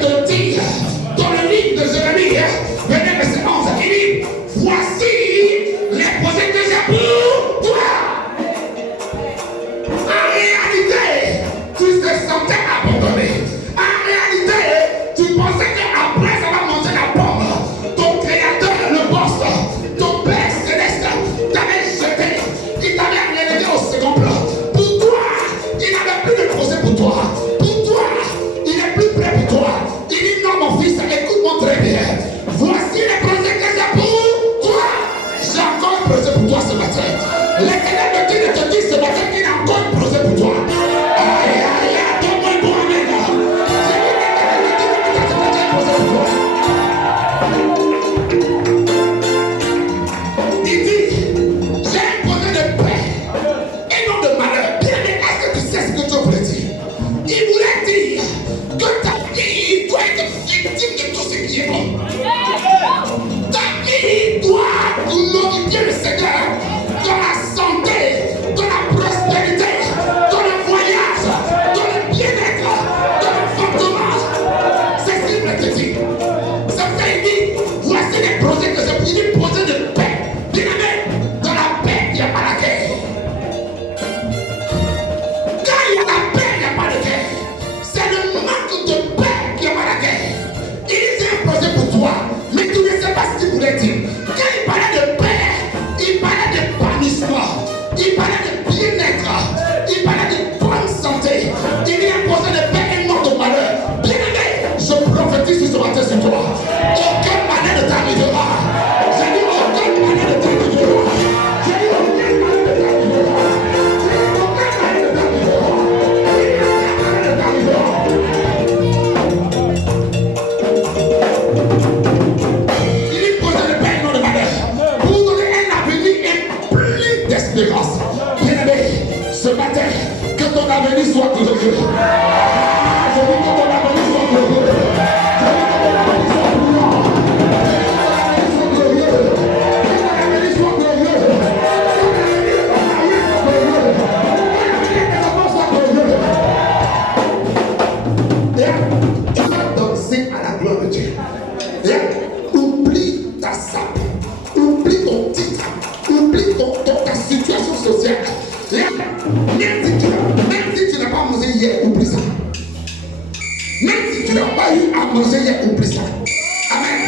te dire, dans le livre de Jérémie, verset 11, il dit, voici les projets que j'ai pour toi. En réalité, tu te sentais abandonné. En réalité, tu pensais qu'après avoir mangé la pomme, ton créateur, le boss, ton Père céleste, t'avait jeté, il t'avait relégué au second plan. Pour toi, il n'avait plus de projet pour toi. Pour toi, il n'est plus prêt pour toi. Il dit non, mon fils, écoute-moi très bien. Voici les projets que j'ai pour toi. J'ai encore un projet pour toi ce matin. L'Éternel de Dieu te dit ce matin qu'il a encore un projet pour toi. Aïe, aïe, aïe, donne-moi un bon amen. J'ai dit l'Éternel de Dieu que tu as un projet pour toi. Il dit, j'ai un projet de paix et non de malheur. Bien, mais est-ce que tu sais ce que Dieu voulait dire? Il voulait dire que ta vie doit être victime de tout ce qui est bon. Ta vie doit glorifier le Seigneur dans la santé, dans la prospérité, dans le voyage, dans le bien-être, dans le fortement. C'est ce qu'il me dit. C'est ça, il dit, voici les projets que j'ai pris, des projets de paix. Bien aimé, dans la paix, il n'y a pas la guerre. Quand il y a la paix, il n'y a pas de guerre. C'est le manque de paix qui n'y a pas la guerre. Il dit, c'est un projet pour toi, mais tu ne sais pas ce qu'il voulait dire. Quand il parlait de paix, il parlait d'épanouissement, il parlait de bien-être, il parlait de bonne santé. Il y a un projet de paix et non de malheur. Bien aimé, je prophétise ce matin sur toi. Aucun malheur ne t'arrivera. J'ai dit aucun malheur ne t'arrivera. J'ai dit aucun malheur ne t'arrivera. J'ai dit aucun malheur ne t'arrivera. Aucun malheur ne t'arrivera. Il dit projet de paix et non de malheur. Pour donner un avenir et plein d'espérance. Bien aimé, ce matin, que ton avenir soit glorieux. Je dis que ton avenir soit glorieux. Je dis que ton avenir soit brillant. Que ton avenir soit glorieux. Que ton avenir soit glorieux. Que ton avenir de ta vie soit glorieux. Et tu vas danser à la gloire de Dieu. Et oublie ta sape. Oublie ton titre. Oublie ta situation sociale. Même si tu n'as pas mangé hier, oublie ça. Même si tu n'as pas eu à manger hier, oublie ça. Amen.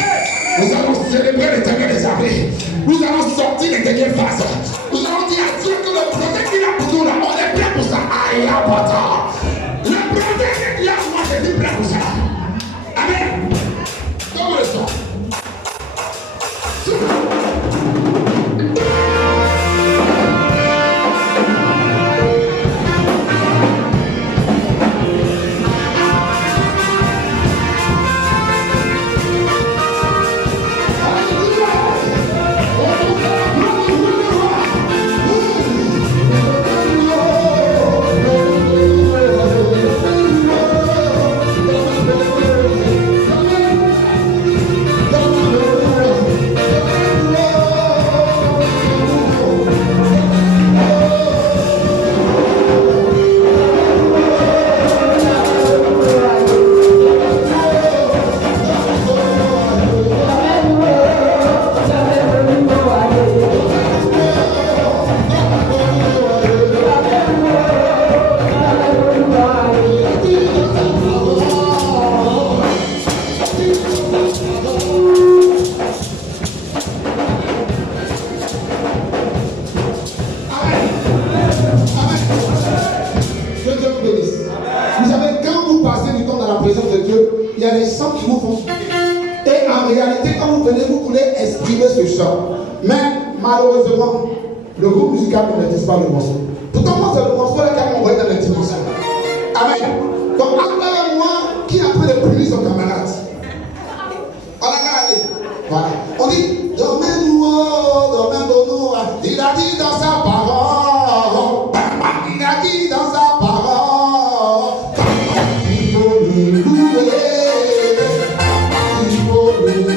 Nous allons célébrer l'Éternel des armées. Nous allons sortir les dernières phases. Nous allons dire à Dieu que le projet qu'il a pour nous là, on est prêt pour ça. Aïe, pata. Le projet qu'il a pour moi, je suis prêt pour ça. Amen. Comment le son? Il y a des chants qui vous font souffrir. Et en réalité, quand vous venez, vous voulez exprimer ce chant. Mais malheureusement, le groupe musical ne maîtrise pas le morceau. Pourtant, moi, c'est le morceau là qui m'a envoyé dans l'intimidation. Amen. Donc, après moi, qui a pris le punir son camarade? On a regardé. Voilà. On dit, domaine-nous, domaine-nous. Il a dit dans sa parole. Il a dit dans sa parole. Il faut le louer. Il faut le louer.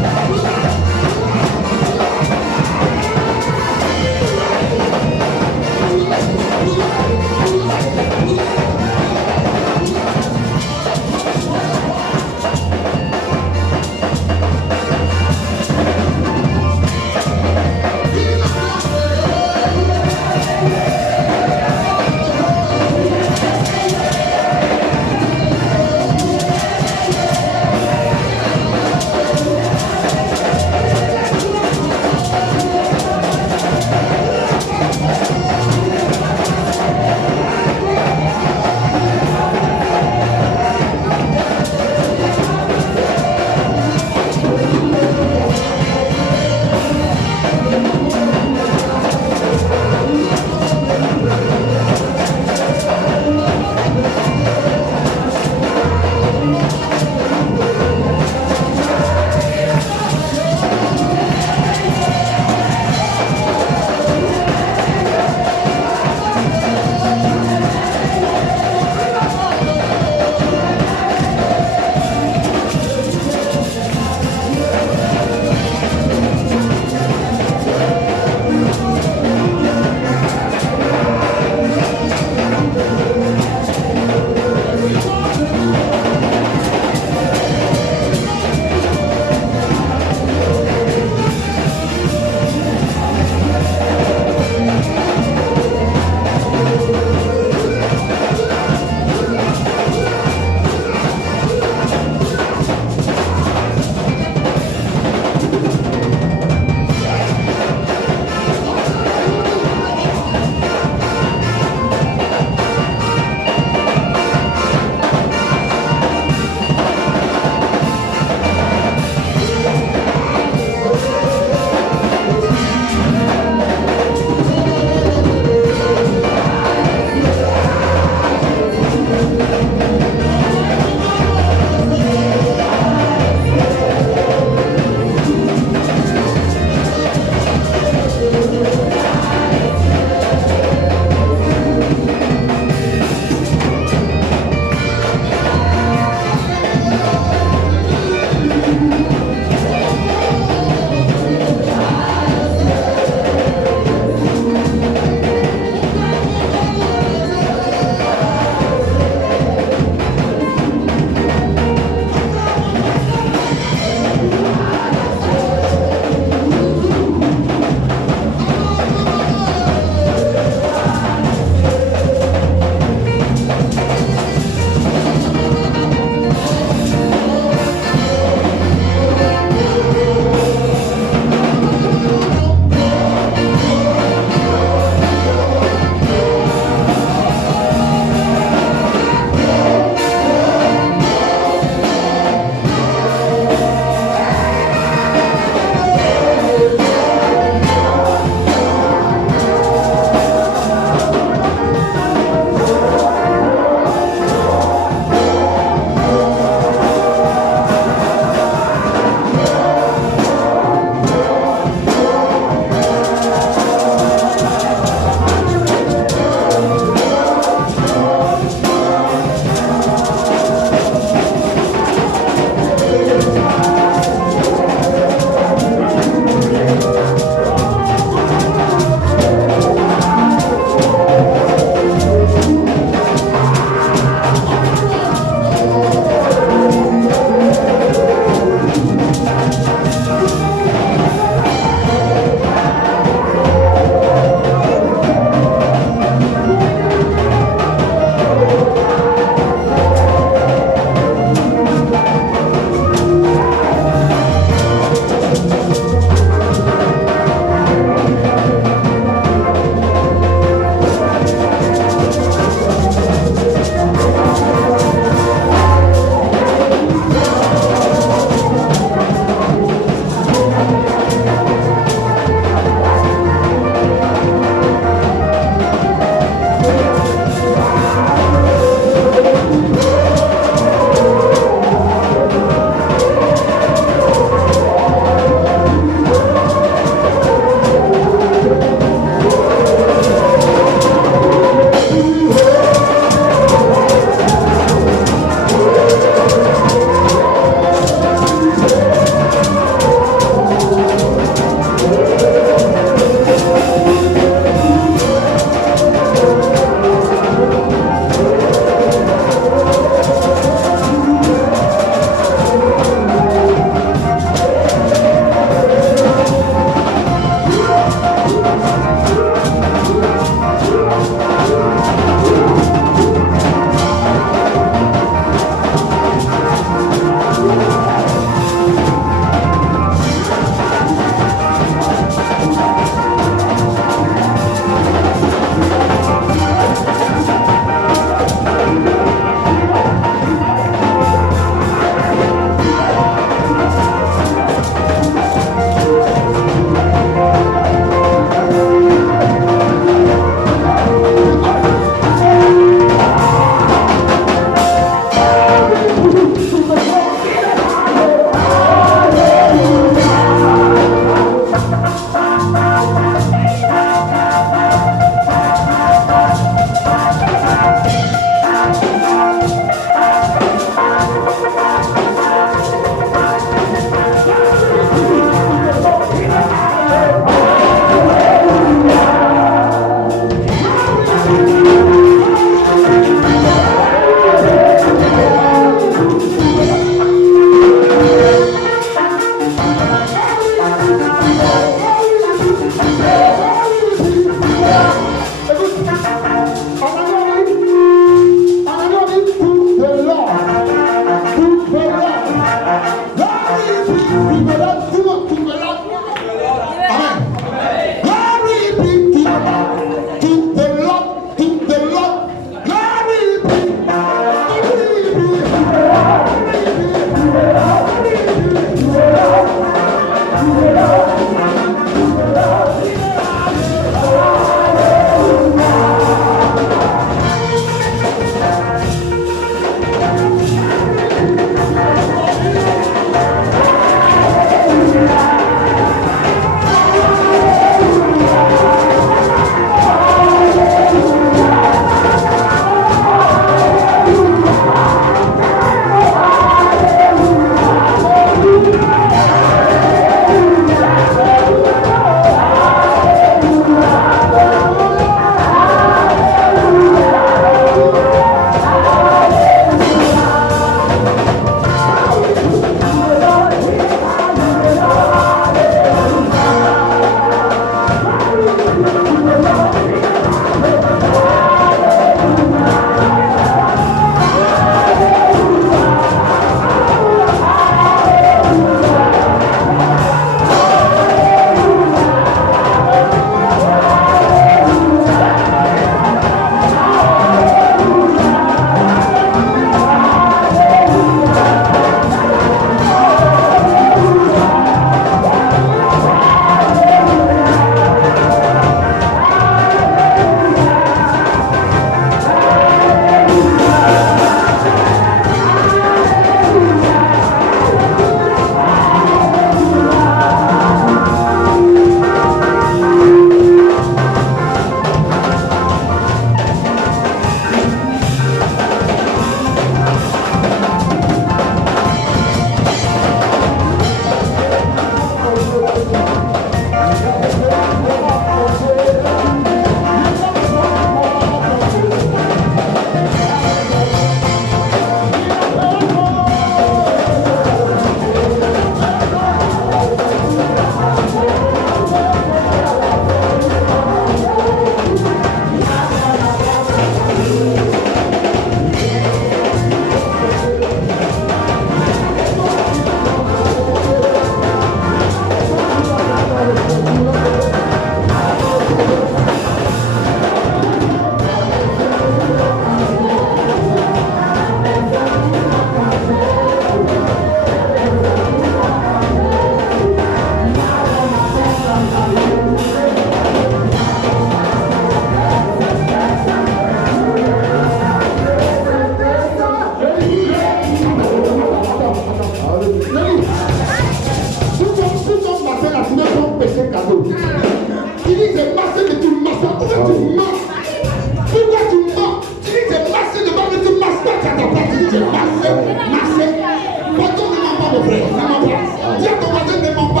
mon frère. Ne mens pas. Dis à ton voisin, ne mens pas.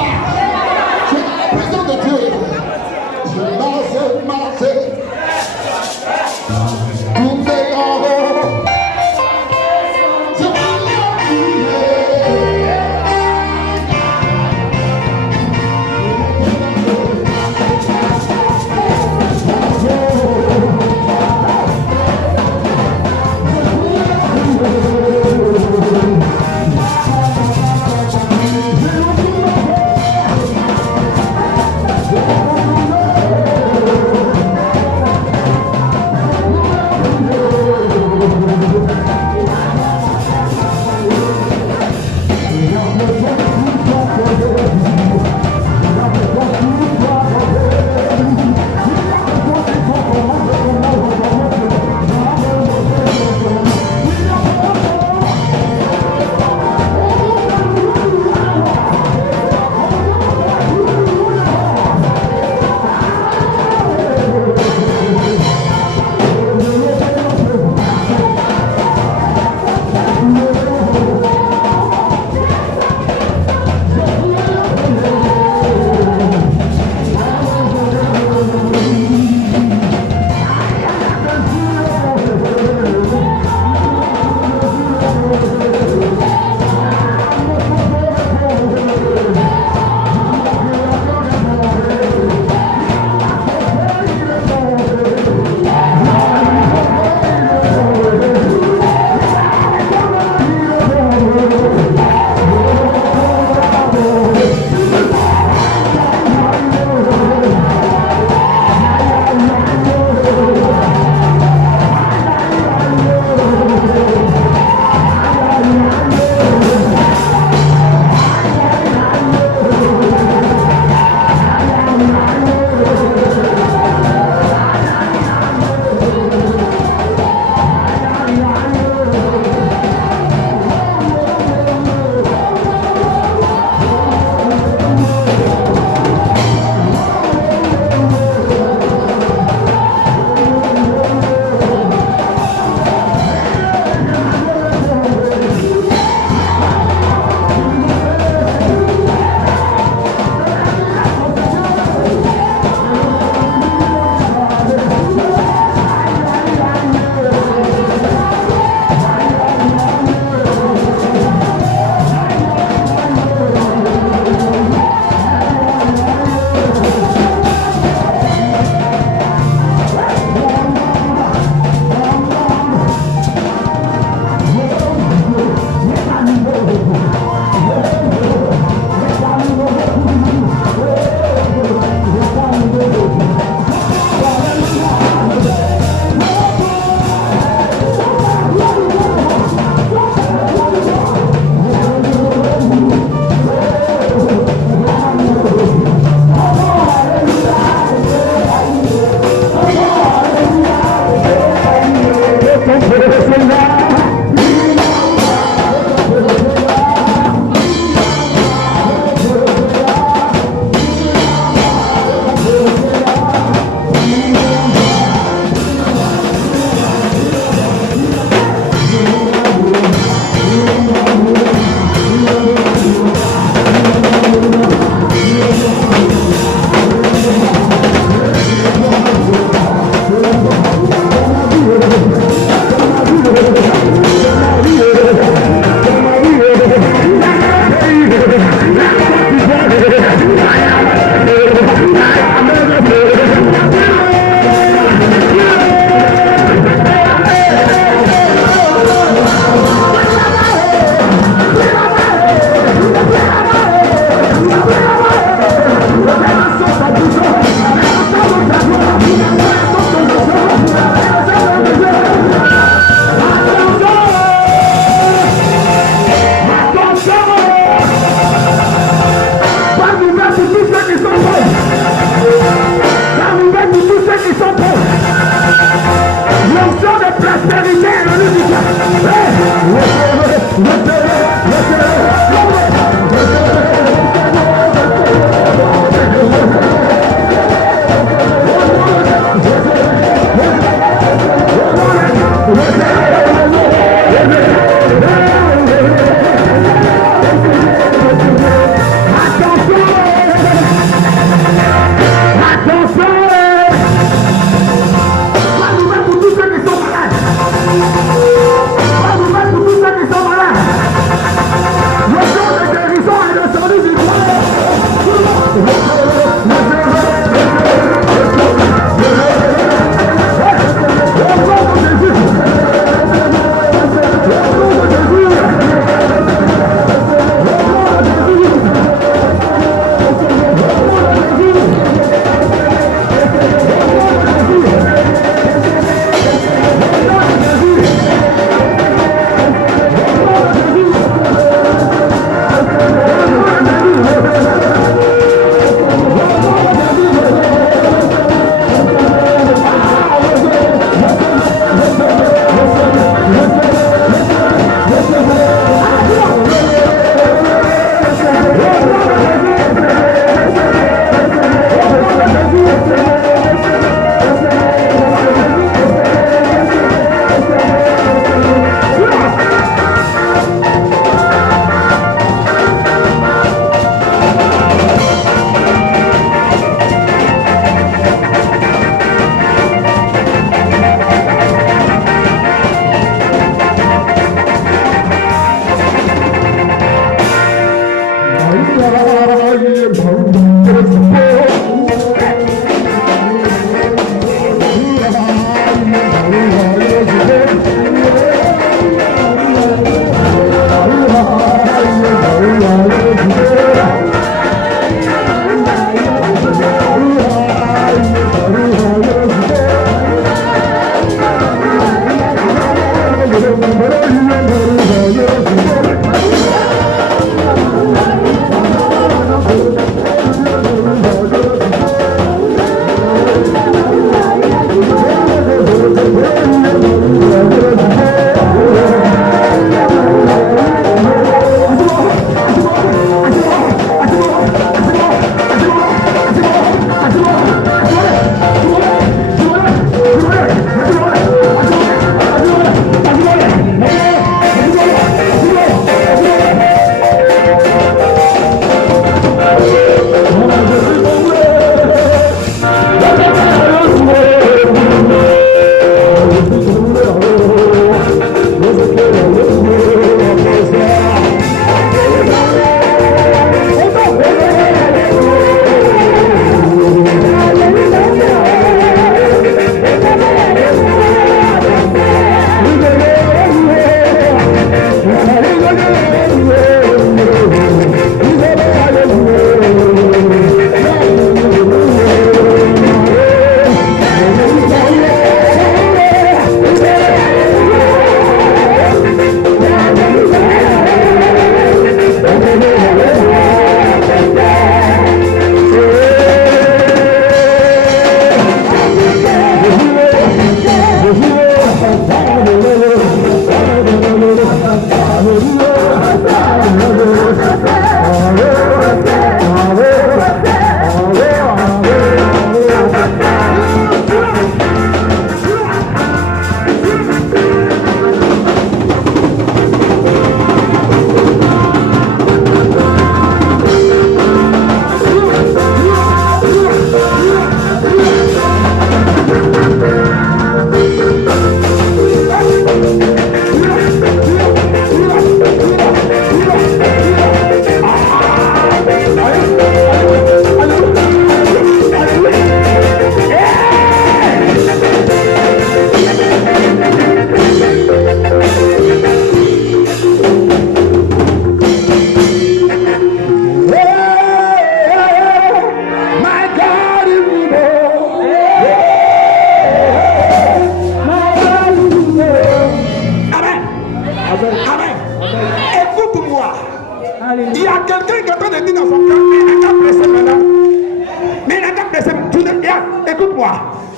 Tu es dans la présence de Dieu. Je marche. Tout est en haut. Je vais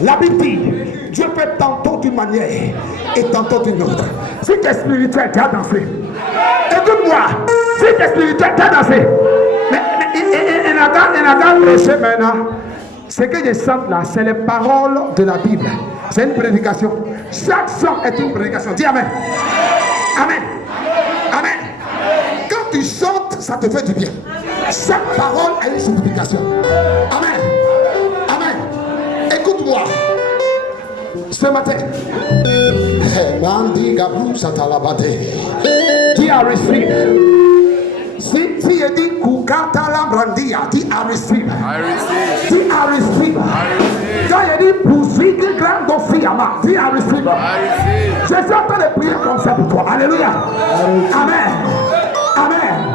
La Bible dit, Dieu fait tantôt d'une manière et tantôt d'une autre. Si tu es spirituel, tu as dansé. Écoute-moi, si tu es spirituel, tu as dansé. Mais il n'a qu'à prêcher maintenant. Ce que je sens là, c'est les paroles de la Bible. C'est une prédication. Chaque son est une prédication. Dis Amen. Amen. Amen. Quand tu chantes, ça te fait du bien. Chaque parole a une signification. Amen. Amen. Écoute-moi. Ce matin, dis à receive. Si tu dis Kukata Lambrandia, dis à receive. Dis à receive. Quand il dit poursuivre grand fiama, dis à receive. Je suis en train de prier comme ça pour toi. Alléluia. Amen. Amen.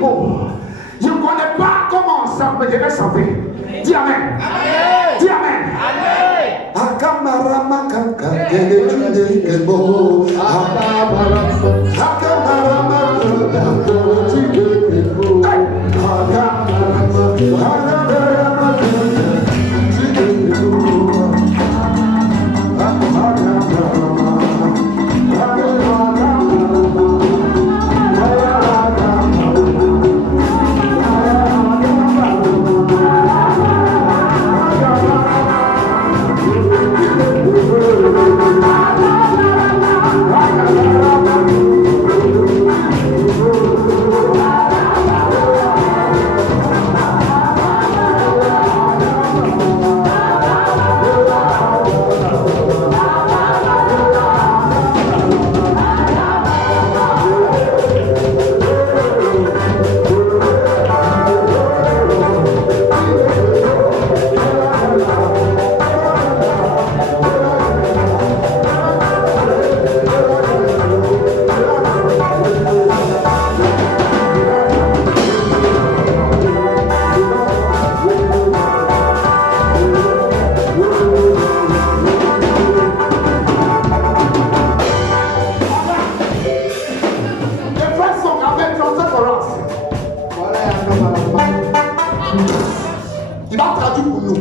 mots. Je ne connais pas comment ça me devait chanter. Dis Amen. Dis Amen. Il va traduire pour nous.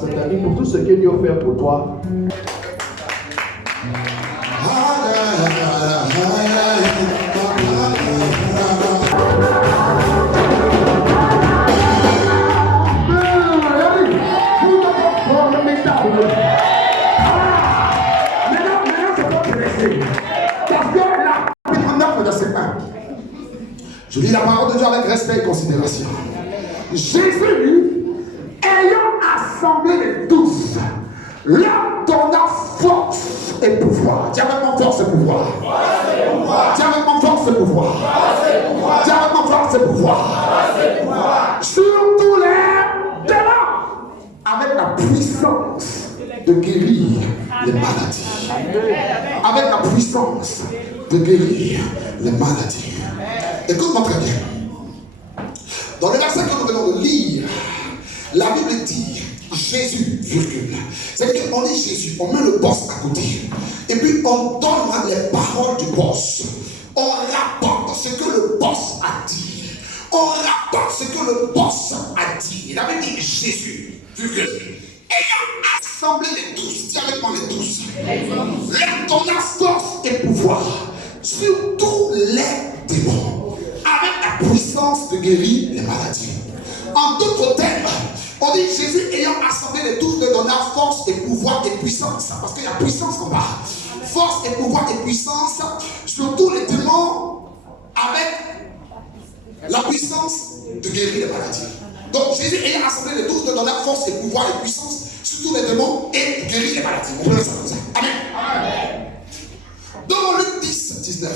C'est-à-dire pour tout ce que Dieu fait pour toi. Je lis la parole de Dieu avec respect et considération. Jésus, ayant assemblé les 12, leur donna force et pouvoir. Dis avec moi force et pouvoir. Dis avec moi force et pouvoir. Dis avec moi force et pouvoir. Sur tous les démons, avec la puissance de guérir les maladies. Avec la puissance de guérir les maladies. Écoute-moi très bien. Dans le verset que nous venons de lire, la Bible dit Jésus, virgule. C'est-à-dire qu'on dit Jésus, on met le boss à côté. Et puis on donne les paroles du boss. On rapporte ce que le boss a dit. On rapporte ce que le boss a dit. Il avait dit Jésus, virgule. Ayant assemblé les 12, dis avec moi les 12, leur donna force et pouvoir sur tous les démons, avec la puissance de guérir les maladies. En d'autres termes, on dit Jésus ayant assemblé les 12 leur donna force et pouvoir et puissance, parce qu'il y a puissance en bas. Force et pouvoir et puissance sur tous les démons, avec la puissance de guérir les maladies. Donc Jésus ayant assemblé les 12 leur donna force et pouvoir et puissance sur tous les démons et de guérir les maladies. On peut ça comme ça. Amen. Amen. Dans Luc 10, 19,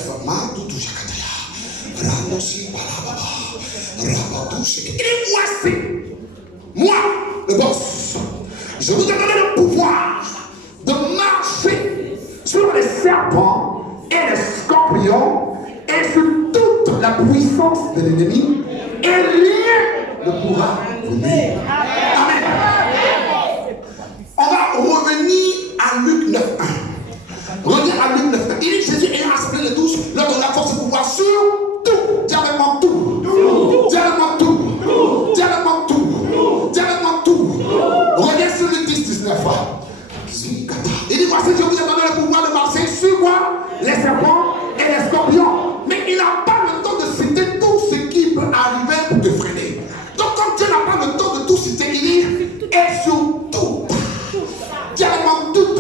et voici, moi, le boss, je vous ai donné le pouvoir de marcher sur les serpents et les scorpions et sur toute la puissance de l'ennemi, et rien ne pourra vous nuire. Amen. On va revenir à Luc 9.1. Revenir à Luc 9.1. Il dit Jésus ayant assemblé les 12, leur donne la force et pouvoir sur tout. Dis avec moi tout. Dis avec moi tout. Dis avec moi tout. Dis avec moi tout. Reviens sur Luc 10, 19. Il dit voici, je vous ai donné le pouvoir de marcher sur quoi? Les serpents et les scorpions. Mais il n'a pas le temps de citer tout ce qui peut arriver pour te freiner. Donc comme Dieu n'a pas le temps de tout citer, il dit et sur tout. Dis avec moi tout.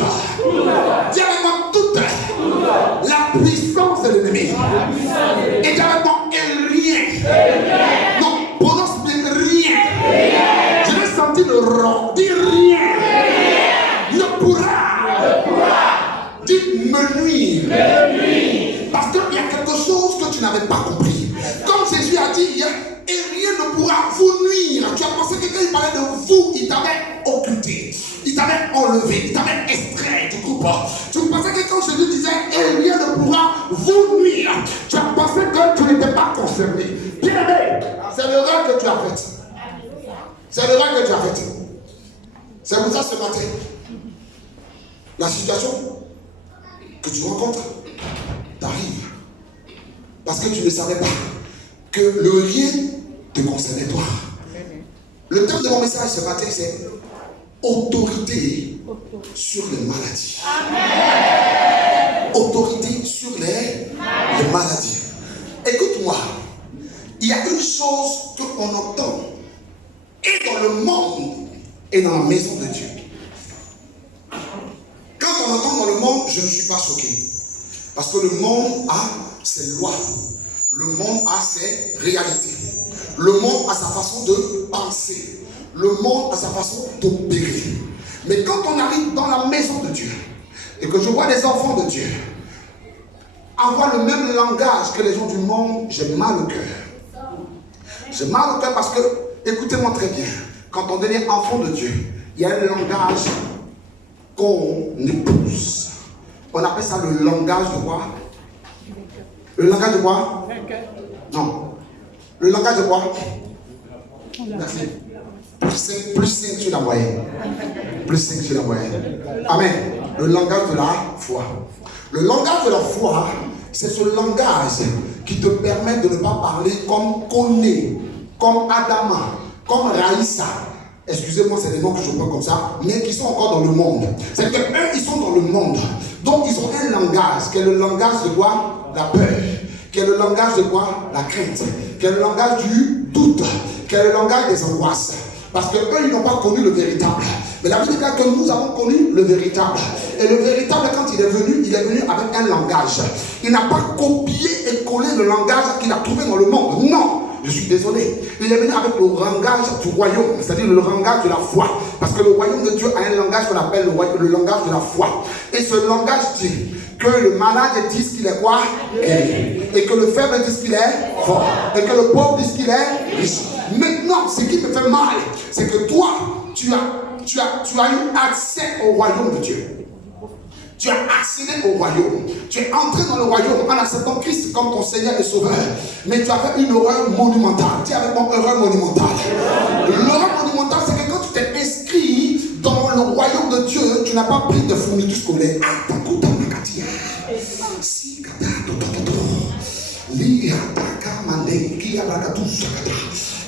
Dis avec moi toute la puissance de l'ennemi. Et dis avec moi et rien. Non, prononce bien rien. Je vais sentir le rond. Dis rien. Ne pourra. Dis me nuire. Parce qu'il y a quelque chose que tu n'avais pas compris. Comme Jésus a dit hier, et rien ne pourra vous nuire. Tu as pensé que quand il parlait de vous, il t'avait occulté. Il t'avait enlevé, il t'avait extrait du groupe. Tu pensais que quand Jésus disait et rien ne pourra vous nuire, tu as pensé pensais que tu n'étais pas concerné. Bien-aimé, c'est l'erreur que tu as faite. C'est l'erreur que tu as faite. C'est pour ça ce matin, la situation que tu rencontres t'arrive. Parce que tu ne savais pas que le rien te concernait toi. Le thème de mon message ce matin, c'est autorité sur les maladies. Amen. Autorité sur les maladies. Écoute-moi, il y a une chose qu'on entend et dans le monde et dans la maison de Dieu. Quand on entend dans le monde, je ne suis pas choqué. Parce que le monde a ses lois. Le monde a ses réalités. Le monde a sa façon de penser. Le monde a sa façon d'opérer. Mais quand on arrive dans la maison de Dieu et que je vois les enfants de Dieu avoir le même langage que les gens du monde, j'ai mal au cœur. J'ai mal au cœur parce que, écoutez-moi très bien, quand on devient enfant de Dieu, il y a un langage qu'on épouse. On appelle ça le langage de quoi? Le langage de quoi? Non. Le langage de quoi? Merci. Plus 5 sur la moyenne. Plus 5 sur la moyenne. Amen. Le langage de la foi. Le langage de la foi, c'est ce langage qui te permet de ne pas parler comme Koné, comme Adama, comme Raïssa. Excusez-moi, c'est des noms que je prends comme ça, mais qui sont encore dans le monde. C'est qu'eux, ils sont dans le monde. Donc, ils ont un langage, qui est le langage de quoi? La peur. Qui est le langage de quoi? La crainte. Qui est le langage du doute. Qui est le langage des angoisses. Parce qu'eux, ils n'ont pas connu le véritable. Mais la Bible dit que nous avons connu le véritable. Et le véritable, quand il est venu avec un langage. Il n'a pas copié et collé le langage qu'il a trouvé dans le monde. Non, je suis désolé. Il est venu avec le langage du royaume, c'est-à-dire le langage de la foi. Parce que le royaume de Dieu a un langage qu'on appelle le langage de la foi. Et ce langage dit que le malade dise qu'il est quoi? Et que le faible dise qu'il est fort. Et que le pauvre dise qu'il est riche. Maintenant, ce qui me fait mal, c'est que toi, tu as eu accès au royaume de Dieu. Tu as accédé au royaume. Tu es entré dans le royaume en acceptant Christ comme ton Seigneur et Sauveur. Mais tu as fait une horreur monumentale. Dis avec moi, horreur monumentale. L'horreur monumentale, c'est que quand tu t'es inscrit dans le royaume de Dieu, tu n'as pas pris de fourniture scolaire.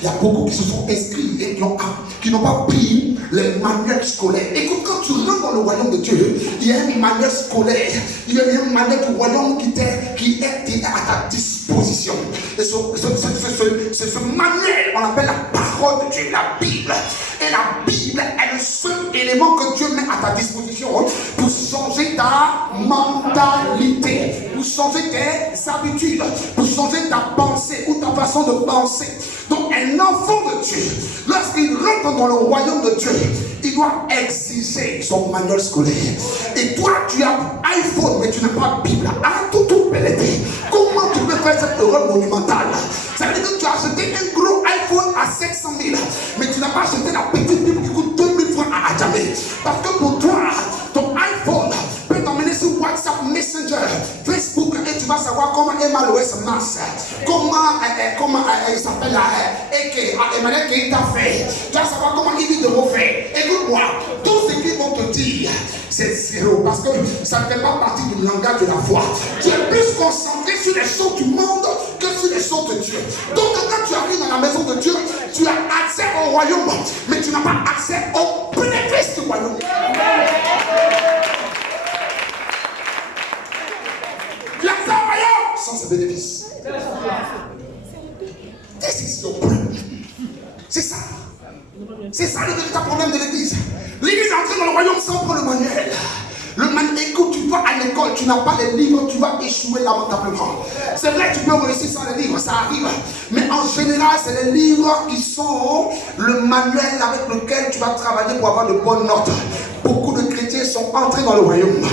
Il y a beaucoup qui se sont inscrits et qui n'ont pas pris les manuels scolaires. Écoute, quand tu rentres dans le royaume de Dieu, il y a une manuel scolaire, il y a une manuel du royaume qui est à ta disposition. Et ce manuel, on appelle la parole de Dieu, la Bible. Et la Bible est le seul élément que Dieu met à ta disposition pour changer ta mentalité, pour changer tes habitudes, pour changer ta pensée ou ta façon de penser. Donc un enfant de Dieu, lorsqu'il rentre dans le royaume de Dieu, il doit exiger son manuel scolaire. Et toi, tu as iPhone, mais tu n'as pas Bible. Comment tu peux faire cette erreur monumentale? Ça veut dire que tu as acheté un gros iPhone à 700 000, mais tu n'as pas acheté la petite Bible qui coûte 2000 francs à Adjamé. Parce que pour toi, ton iPhone peut t'emmener sur WhatsApp, Messenger, Facebook, et tu vas savoir comment MLOS marche, comment il s'appelle Emmanuel qui t'a fait. Tu vas savoir comment il vit de refaire. Écoute-moi, tout ce qu'ils vont te dire, c'est zéro, parce que ça ne fait pas partie du langage de la foi. Tu es plus concentré sur les choses du monde que sur les choses de Dieu. Donc quand tu arrives dans la maison de Dieu, tu as accès au royaume, mais tu n'as pas accès au bénéfice du royaume. Tu as accès au royaume sans ce bénéfice. This is your problem. C'est ça. C'est ça le véritable problème de l'église. L'église est entrée dans le royaume sans prendre le manuel. Écoute, tu vas à l'école, tu n'as pas les livres, tu vas échouer lamentablement. C'est vrai, tu peux réussir sans les livres, ça arrive. Mais en général, c'est les livres qui sont le manuel avec lequel tu vas travailler pour avoir de bonnes notes. Beaucoup de chrétiens sont entrés dans le royaume.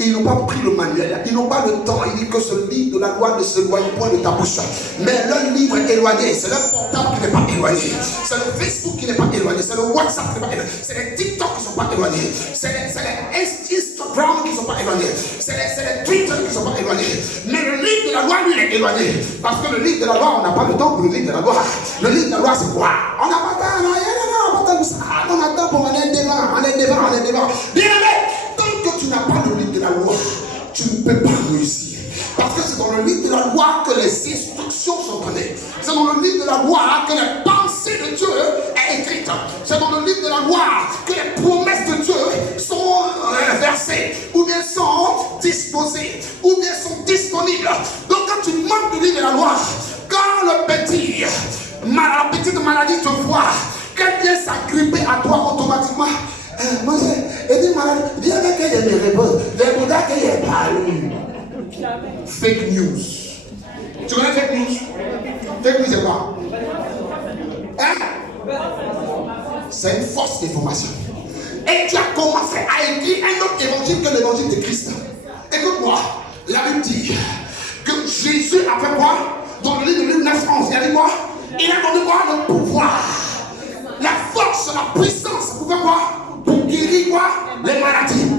Et ils n'ont pas pris le manuel. Ils n'ont pas le temps. Il dit que ce livre de la loi ne s'éloigne point de ta bouche. Mais leur livre est éloigné. C'est leur portable qui n'est pas éloigné. C'est le Facebook qui n'est pas éloigné. C'est le WhatsApp qui n'est pas éloigné. C'est les TikTok qui ne sont pas éloignés. C'est les Instagram qui ne sont pas éloignés. C'est les Twitter qui ne sont pas éloignés. Mais le livre de la loi, lui, il est éloigné. Parce que le livre de la loi, on n'a pas le temps pour le livre de la loi. Le livre de la loi, c'est quoi? On n'a pas le temps. On attend pour aller devant. Bien aimé, tant que tu n'as pas le livre de la loi, tu ne peux pas réussir. Parce que c'est dans le livre de la loi que les instructions sont données. C'est dans le livre de la loi que les pensées de Dieu sont écrites. C'est dans le livre de la loi que les promesses de Dieu sont versées, ou bien sont disposées, ou bien sont disponibles. Donc quand tu manques du livre de la loi, quand la petite maladie te voit, qu'elle vient s'agripper à toi automatiquement, moi j'ai dit malade, dis avec elle, il me répond, les bouddhas qu'il est parlé. Fake news. Tu connais fake news? Fake news c'est quoi? Hein? C'est une fausse information. Et tu as commencé à écrire un autre évangile que l'évangile de Christ. Écoute-moi, la Bible dit que Jésus a fait quoi? Dans le livre de Luc 9:11, il a dit quoi? Il a donné quoi? Le pouvoir, la force, la puissance pour faire quoi? Pour guérir quoi? Les maladies.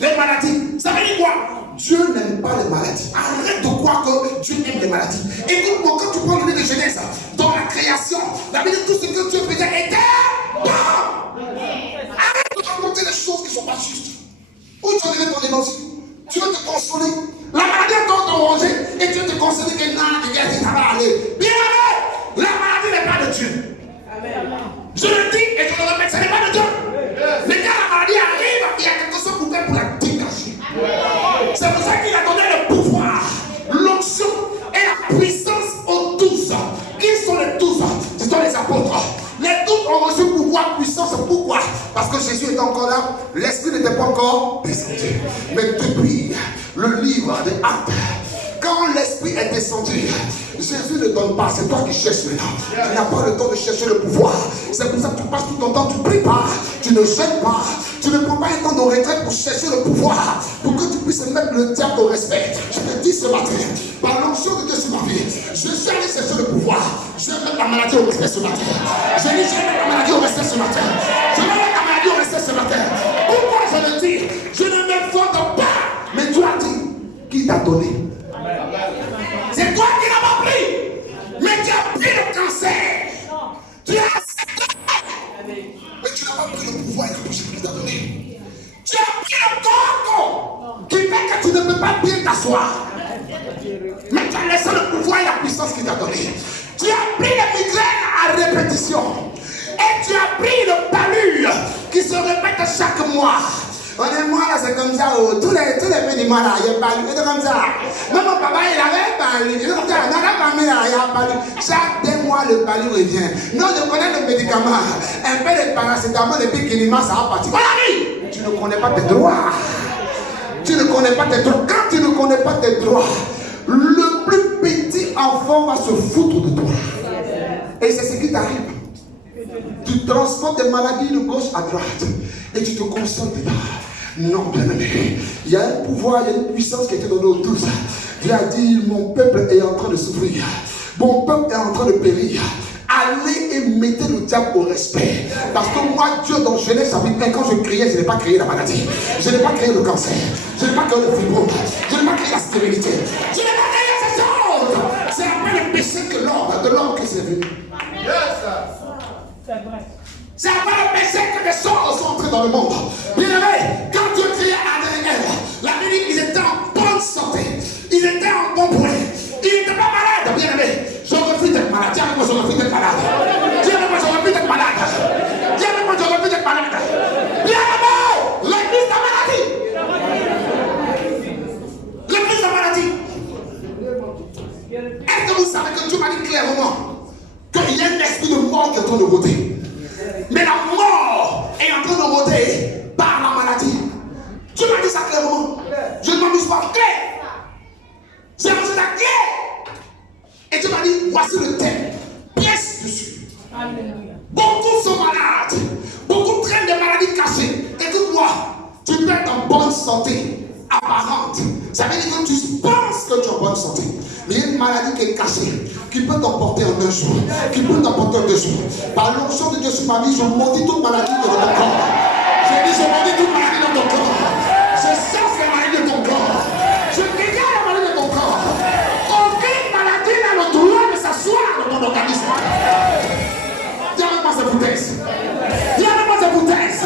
Les maladies. Ça veut dire quoi? Dieu n'aime pas les maladies. Arrête de croire que Dieu aime les maladies. Écoute-moi, quand tu prends le livre de Genèse, dans la création, la Bible dit tout ce que Dieu faisait était bon. Arrête de raconter des choses qui ne sont pas justes. Où tu en es ton évangile? Tu veux te consoler. La maladie est en danger et tu veux te consoler que non, ça va aller. Bien allé, la maladie n'est pas de Dieu. Je le dis et je le répète, ce n'est pas de Dieu. Mais quand la maladie arrive, il y a quelque chose pour faire pour la dégager. C'est pour ça qu'il a donné le pouvoir, l'onction et la puissance aux 12. Qui sont les 12? Ce sont les apôtres. Les 12 ont reçu pouvoir, puissance. Pourquoi? Parce que Jésus était encore là, l'esprit n'était pas encore descendu. Mais depuis le livre des Actes, quand l'esprit est descendu, Jésus ne donne pas, c'est toi qui cherches maintenant. Tu n'as pas le temps de chercher le pouvoir. C'est pour ça que tu passes tout ton temps, tu ne pries pas, tu ne jeûnes pas, tu ne prends pas un temps de retraite pour chercher le pouvoir, pour que tu puisses mettre le diable au respect. Je te dis ce matin, par l'onction de Dieu sur ma vie, je suis allé chercher le pouvoir. Je vais mettre la maladie au respect ce matin. Je vais mettre la maladie au respect ce matin. Je vais mettre la maladie au respect ce matin. Pourquoi je le dis? Je ne m'informe pas, mais tu as dit qui t'a donné. C'est toi qui n'as pas pris, mais tu as pris le cancer. Tu as accepté, mais tu n'as pas pris le pouvoir et la possibilité de donner. Tu as pris le corps qui fait que tu ne peux pas bien t'asseoir. Mais tu as laissé le pouvoir et la puissance qu'il t'a donné. Tu as pris les migraines à répétition. Et tu as pris le palu qui se répète chaque mois. Honnêtement, là, c'est comme ça. Tous les petits mois, là, il y a palu. C'est comme ça. Même mon papa, il avait palu. C'est comme ça. Dans la famille, là, il y a palu. Chaque 2 mois, le palu revient. Non, je connais le médicament. Un peu de paracétamol et puis Kinima, ça va partir. Voilà, oui. Tu ne connais pas tes droits. Tu ne connais pas tes droits. Quand tu ne connais pas tes droits, le plus petit enfant va se foutre de toi. Et c'est ce qui t'arrive. Tu transportes des maladies de gauche à droite et tu te consoles dedans. Non, bien aimé. Il y a un pouvoir, il y a une puissance qui était donnée aux 12. Dieu a dit, mon peuple est en train de souffrir. Mon peuple est en train de périr. Allez et mettez le diable au respect. Parce que moi, Dieu, dans Genèse chapitre 1, quand je criais, je n'ai pas créé la maladie. Je n'ai pas créé le cancer. Je n'ai pas créé le fibrome. Je n'ai pas créé la stérilité. Je n'ai pas créé ces choses. C'est après le péché que de l'homme que c'est venu. C'est après le péché que les choses sont entrées dans le monde. Bien aimé, quand Dieu créait Adam et Ève, la Bible, ils étaient en bonne santé. Ils étaient en bon point. Ils n'étaient pas malades. Bien aimé, je refuse d'être malade. Dis avec moi, je refuse d'être malade. Dis avec moi, je refuse d'être malade. Dis avec moi, je refuse d'être malade. Bien aimé, l'église de maladie. L'église de maladie. Est-ce que vous savez que Dieu m'a dit clairement qu'il y a un esprit de mort qui est en train de rôder? Mais la mort est en train de rôder par la maladie. Dieu m'a dit ça clairement. Je ne m'amuse pas. Clair. J'ai reçu ça clair. Et Dieu m'a dit, voici le thème. Pièce dessus. Alléluia. Beaucoup sont malades. Beaucoup traînent des maladies cachées. Écoute-moi, tu peux être en bonne santé apparente. Ça veut dire que tu penses que tu es en bonne santé. Mais il y a une maladie qui est cachée, qui peut t'emporter en 1 jour, qui peut t'emporter en 2 jours. Par l'onction de Dieu sur ma vie, je maudis toute maladie de ton corps. J'ai dit, je maudis toute maladie de ton corps. Je chasse les maladies de ton corps. Je dégage la maladie de ton corps. Aucune maladie n'a le droit de s'asseoir dans ton organisme. Viens avec moi cette foutaise. Viens avec moi cette foutaise.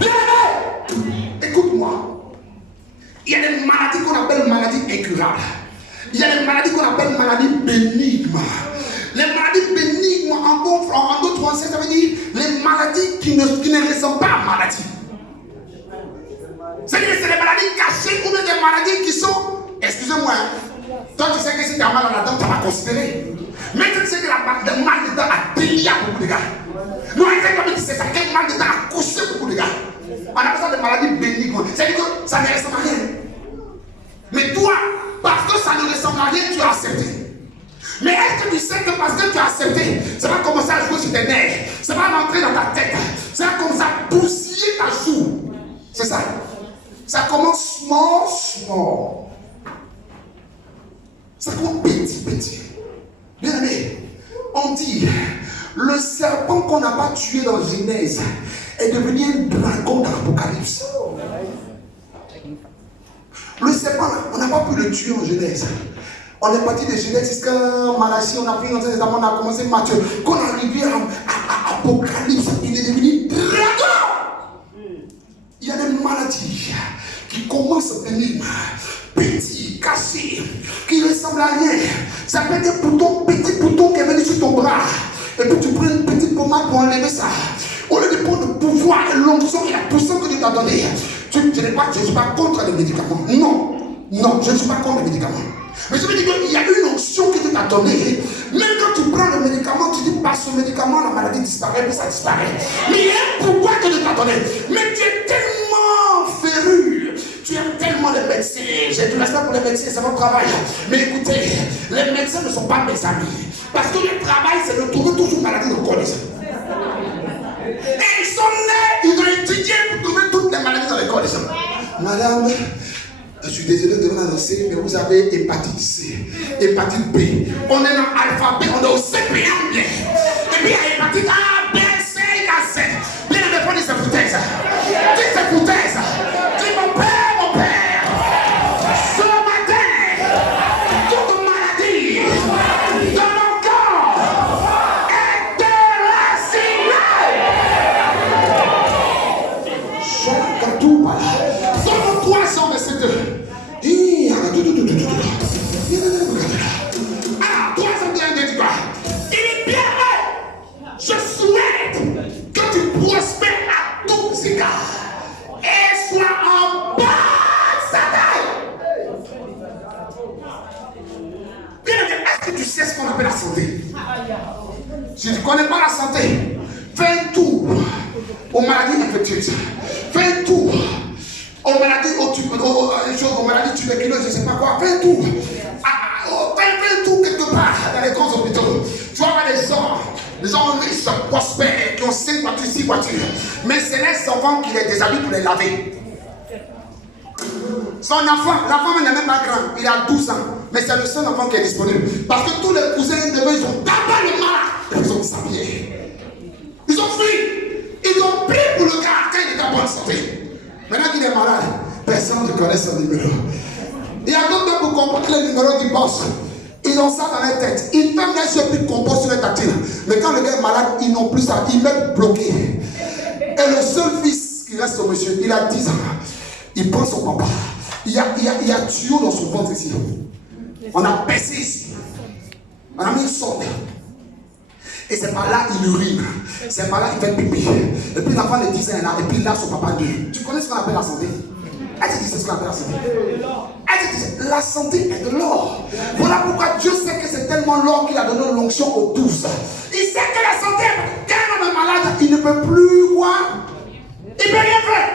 Viens avec moi. Écoute-moi. Il y a des maladies qu'on appelle maladies incurables. Il y a des maladies qu'on appelle maladies bénignes. Les maladies bénignes, en d'autres français, ça veut dire les maladies qui ne ressemblent pas à maladies. C'est-à-dire que c'est des maladies cachées ou des maladies qui sont, excusez-moi, toi tu sais que si tu as mal à la dent, tu vas considérer. Mais tu sais que le mal de dent a délié beaucoup de gars. Non, exactement, tu sais ça, quel mal de dent a couché beaucoup de gars. On appelle ça des maladies bénignes. C'est-à-dire que ça ne ressemble à rien. Mais toi, parce que ça ne ressemble à rien, tu as accepté. Mais est-ce que tu sais que parce que tu as accepté, ça va commencer à jouer sur tes nerfs, ça va rentrer dans ta tête, ça va commencer à bousiller ta joue. C'est ça. Ça commence small. Ça commence petit. Bien aimé, on dit, le serpent qu'on n'a pas tué dans Genèse est devenu un dragon dans l'Apocalypse. Le serpent, on n'a pas pu le tuer en Genèse. On est parti de Genèse jusqu'à Malachie, on a pris l'Ancien Testament, on a commencé Matthieu. Quand on est arrivé à Apocalypse, il est devenu dragon. Il y a des maladies qui commencent à venir petits, cachés, qui ne ressemblent à rien. Ça peut être un petit bouton qui est venu sur ton bras. Et puis tu prends une petite pommade pour enlever ça. Au lieu de prendre le pouvoir et l'onction et la puissance que Dieu t'a donné, je ne suis pas contre les médicaments. Non, je ne suis pas contre les médicaments. Mais je veux dire qu'il y a une onction que Dieu t'a donnée. Même quand tu prends le médicament, tu dis pas ce médicament, la maladie disparaît, mais ça disparaît. Mais il y a un pourquoi que Dieu t'a donné. Mais tu es tellement féru. Tu aimes tellement les médecins. J'ai du respect pour les médecins, c'est votre travail. Mais écoutez, les médecins ne sont pas mes amis. Parce que le travail, c'est de trouver toujours maladie dans le corps. Et ils sont nés, ils ont étudié pour trouver toutes les maladies dans les corps des gens. Madame, je suis désolé de vous annoncer, mais vous avez hépatite C, hépatite B. On est dans l'alphabet, on est au CP1 bien. Et puis il y a hépatite A, B, C, A, Z. Bien répondre ces foutaises. Dis ces foutaises. Dis mon père. Ce matin, toute maladie dans mon corps est déracinée. Chaque tout par là. Dans 300 verset 2. Ah, 301 dit quoi? Il est bien vrai. Je souhaite que tu prospères à tous égards et sois en bonne santé. Bien aimé, est-ce que tu sais ce qu'on appelle la santé? Si tu ne connais pas la santé, fais un tour aux maladies infectieuses. Fais un tour aux maladies, aux maladies tuberculeuses, je ne sais pas quoi. Fais un tour. Fais un tour quelque part dans les grands hôpitaux. Tu vas voir les gens riches, prospères, qui ont 5 voitures, 6 voitures. Mais c'est les enfants qui les déshabillent pour les laver. Son enfant, l'enfant n'est même pas grand, il a 12 ans. Mais c'est le seul enfant qui est disponible. Parce que tous les cousins de eux, ils ont d'abord le mal. Ils ont s'habillé. Ils ont fui. Ils ont pris pour le gars quand il était en bonne santé. Maintenant qu'il est malade, personne ne connaît son numéro. Il y a d'autres pour comprendre les numéros du boss. Ils ont ça dans leur tête. Ils ferment les yeux puis composent sur les tactiles. Mais quand le gars est malade, ils n'ont plus ça. Ils mettent bloqué. Et le seul fils qui reste au monsieur, il a 10 ans. Il prend son papa. Il y a tuyau dans son ventre ici. On a percé ici. On a mis une sonde. Et c'est par là il urine. C'est par là il fait pipi. Et puis l'enfant de 10 ans est là. Et puis là son papa dit. Tu connais ce qu'on appelle la santé? Est-ce que tu sais ce qu'on appelle la santé? Est-ce que tu sais? La santé est de l'or. Voilà pourquoi Dieu sait que c'est tellement l'or qu'il a donné l'onction aux 12. Il sait que la santé, quand on est malade, il ne peut plus quoi? Il ne peut rien faire.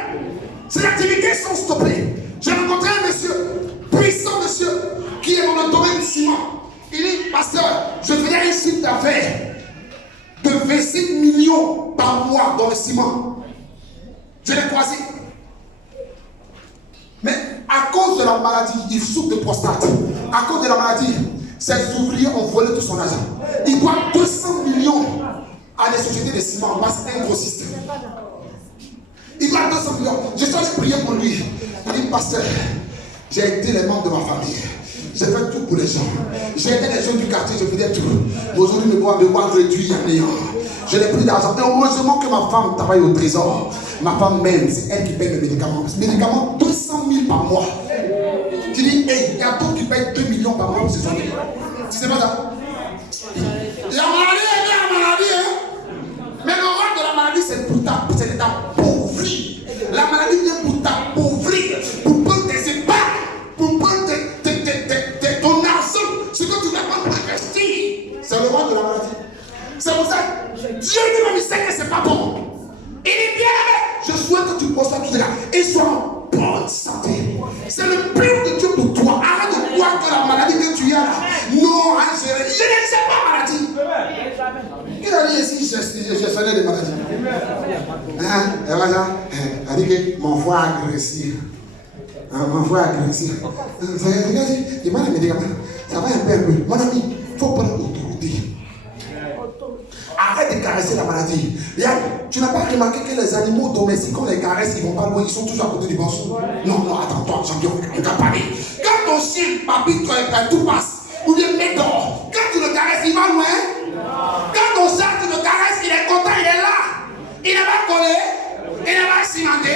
Ses activités sont stoppées. J'ai rencontré un monsieur, puissant monsieur, qui est dans le domaine du ciment. Il dit, pasteur, je faisais un chiffre d'affaires de 27 millions par mois dans le ciment. Je l'ai croisé. Mais À cause de la maladie, il souffre de prostate. À cause de la maladie, ses ouvriers ont volé tout son argent. Il doit 200 millions à des sociétés de ciment parce que c'est un grossiste. Il doit 200 millions. Je suis allé prier pour lui. Il dit, pasteur, j'ai aidé les membres de ma famille. J'ai fait tout pour les gens. J'ai aidé les gens du quartier, je faisais tout. Aujourd'hui, me voir réduit à néant. Je n'ai plus d'argent. Et heureusement que ma femme travaille au trésor. Ma femme même, c'est elle qui paye mes médicaments. Les médicaments, 200 000 par mois. Tu dis, hey, il y a d'autres qui payent 2 millions par mois pour ces années. Tu sais pas ça? La maladie, hein? Mais le rôle de la maladie, c'est pour t'appauvrir. La maladie vient pour t'appauvrir, pour prendre tes épargnes, pour prendre ton argent, ce que tu vas prendre pour investir. C'est le rôle de la maladie. C'est pour ça que Dieu lui-même il sait que c'est pas bon. Il est bien aimé. Je souhaite que tu constates tout cela et sois en bonne santé. C'est le plan de Dieu pour toi. Arrête de croire que la maladie que tu as là, non, hein, je ne sais pas maladie. Qui a dit ici, je gestionnaire des maladies? Hein? Et voilà, elle dit que mon foie agressif. Mon foie agressif. Il m'a dit, médicaments. Ça va un peu. Mon ami, il faut prendre l'autorité. Arrête de caresser la maladie. Regarde, tu n'as pas remarqué que les animaux domestiques, quand on les caresse, ils ne vont pas loin, ils sont toujours à côté du bossu. Non, attends-toi, champion, tu n'as pas dit. Quand ton chien, papi, tout passe, ou bien met dehors, quand tu le caresses, il va loin. Quand ton chat, tu le caresses, il est content, il est là. Il n'est pas collé, il n'est pas cimenté.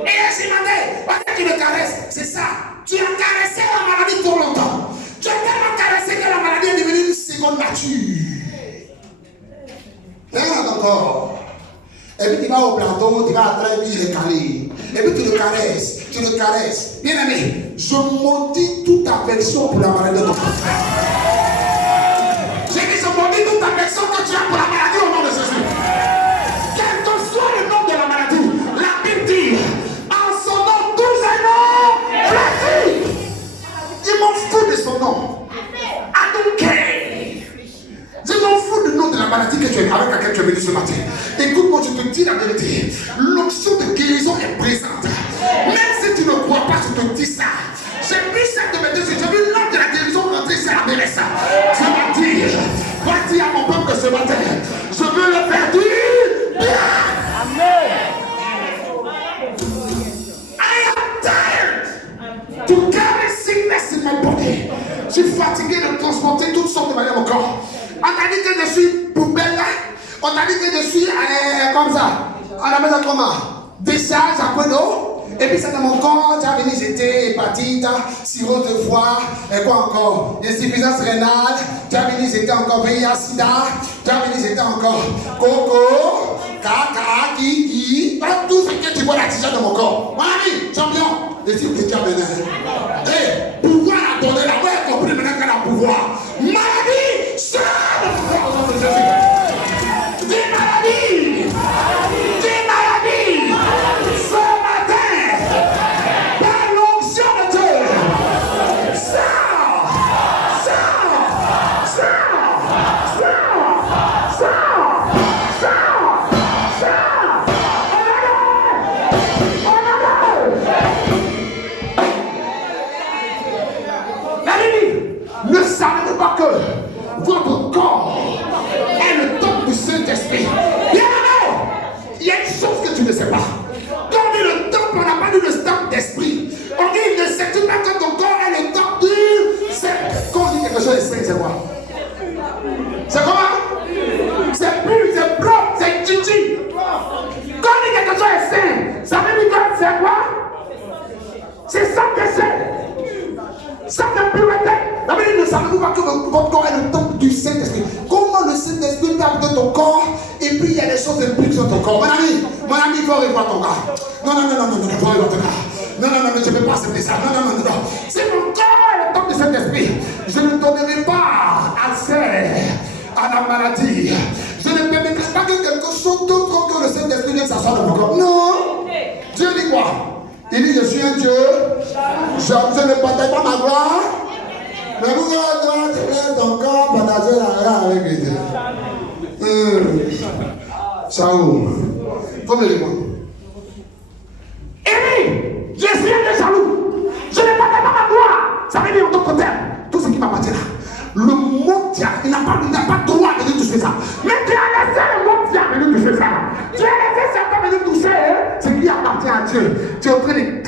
Il est cimenté. Parce que tu le caresses, c'est ça. Tu as caressé la maladie pour longtemps. Tu as tellement caressé que la maladie est devenue une seconde nature. Regarde encore. Et puis tu vas au plateau, tu vas à travers, il est calé. Et puis tu le caresses. Bien aimé, je maudis toute affection pour la maladie de ton frère. J'ai dit, je maudis toute affection que tu as pour la maladie au nom de Jésus. Quel que soit le nom de la maladie, la Bible dit, en son nom, tous un nom, plaisir. Il m'en fout de son nom. I don't care. Je m'en fous du nom de la maladie que tu es avec laquelle tu es venu ce matin. Écoute-moi, je te dis la vérité. L'option de guérison est présente. Même si tu ne crois pas, je te dis ça. J'ai vu cette de mes j'ai vu l'homme de la guérison rentrer sur la Mélissa. Je vais dire, va dire à mon peuple que ce matin, je veux le faire du bien. Amen. I am tired to carry sickness in my body. Je suis fatigué de transporter toutes sortes de manières au corps. On t'a dit que je suis poubelle là. On t'a dit que je suis comme ça. On appelle ça comment? Décharge à quoi d'eau. Et puis ça dans mon corps, tu as venu jeter hépatite, cirrhose de foie, et quoi encore? Insuffisance rénale, tu as venu jeter encore VIH sida, tu as venu jeter encore coco, caca, kiki, tout ce que tu vois la t-shirt dans mon corps. Mon ami, champion, je suis chrétien maintenant. Et pouvoir la donner, la voix est compris maintenant qu'elle a pouvoir. Maladie, sors le pouvoir au nom de Jésus. Dis maladie, dis maladie, ce matin, par l'onction de Dieu, sors, sors, sors, sors, sors, sors, sors. La Bible ne savez pas que votre corps est le temple du Saint-Esprit. Bien aimé, il y a une chose que tu ne sais pas. Quand on dit le temple, on n'a pas dit le temple d'esprit. On dit ne sais-tu pas que ton corps est le temple du Saint-Esprit. Quand on dit quelque chose de saint, c'est quoi? C'est comment? C'est pur, c'est propre, c'est chichi. Quand on dit quelque chose est saint, ça veut dire que c'est quoi? C'est ça que c'est. Ça de pureté. La Bible ne savez-vous pas que votre corps est le temple du Saint-Esprit? Comment le Saint-Esprit peut habiter ton corps et puis il y a des choses impures sur ton corps? Mon ami, il faut revoir ton corps. Non, il faut revoir ton corps. Non, je ne peux pas accepter ça. Non. Si mon corps est le temple du Saint-Esprit, je ne donnerai pas accès à la maladie. Je ne permettrai pas que quelque chose d'autre que le Saint-Esprit vienne s'asseoir dans mon corps. Non. Dieu dit quoi? Il dit, je suis un Dieu, je ne partage pas ma gloire, mais vous avez ton corps partager la gloire avec Dieu. Saoul, faut me répondre. Élie, je suis un jaloux.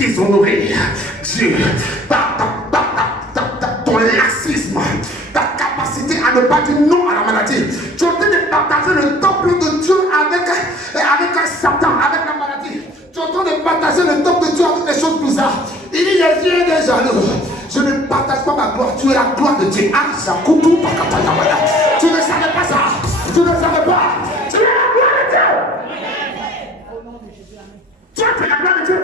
déshonorer Dieu, ton laxisme, ta capacité à ne pas dire non à la maladie. Tu es en train de partager le temple de Dieu avec Satan, avec la maladie. Tu es en train de partager le temple de Dieu avec des choses bizarres. Il dit, je viens des jaloux. Je ne partage pas ma gloire. Tu es la gloire de Dieu. Tu ne savais pas ça. Tu ne savais pas. Tu es la gloire de Dieu. Tu es la gloire de Dieu.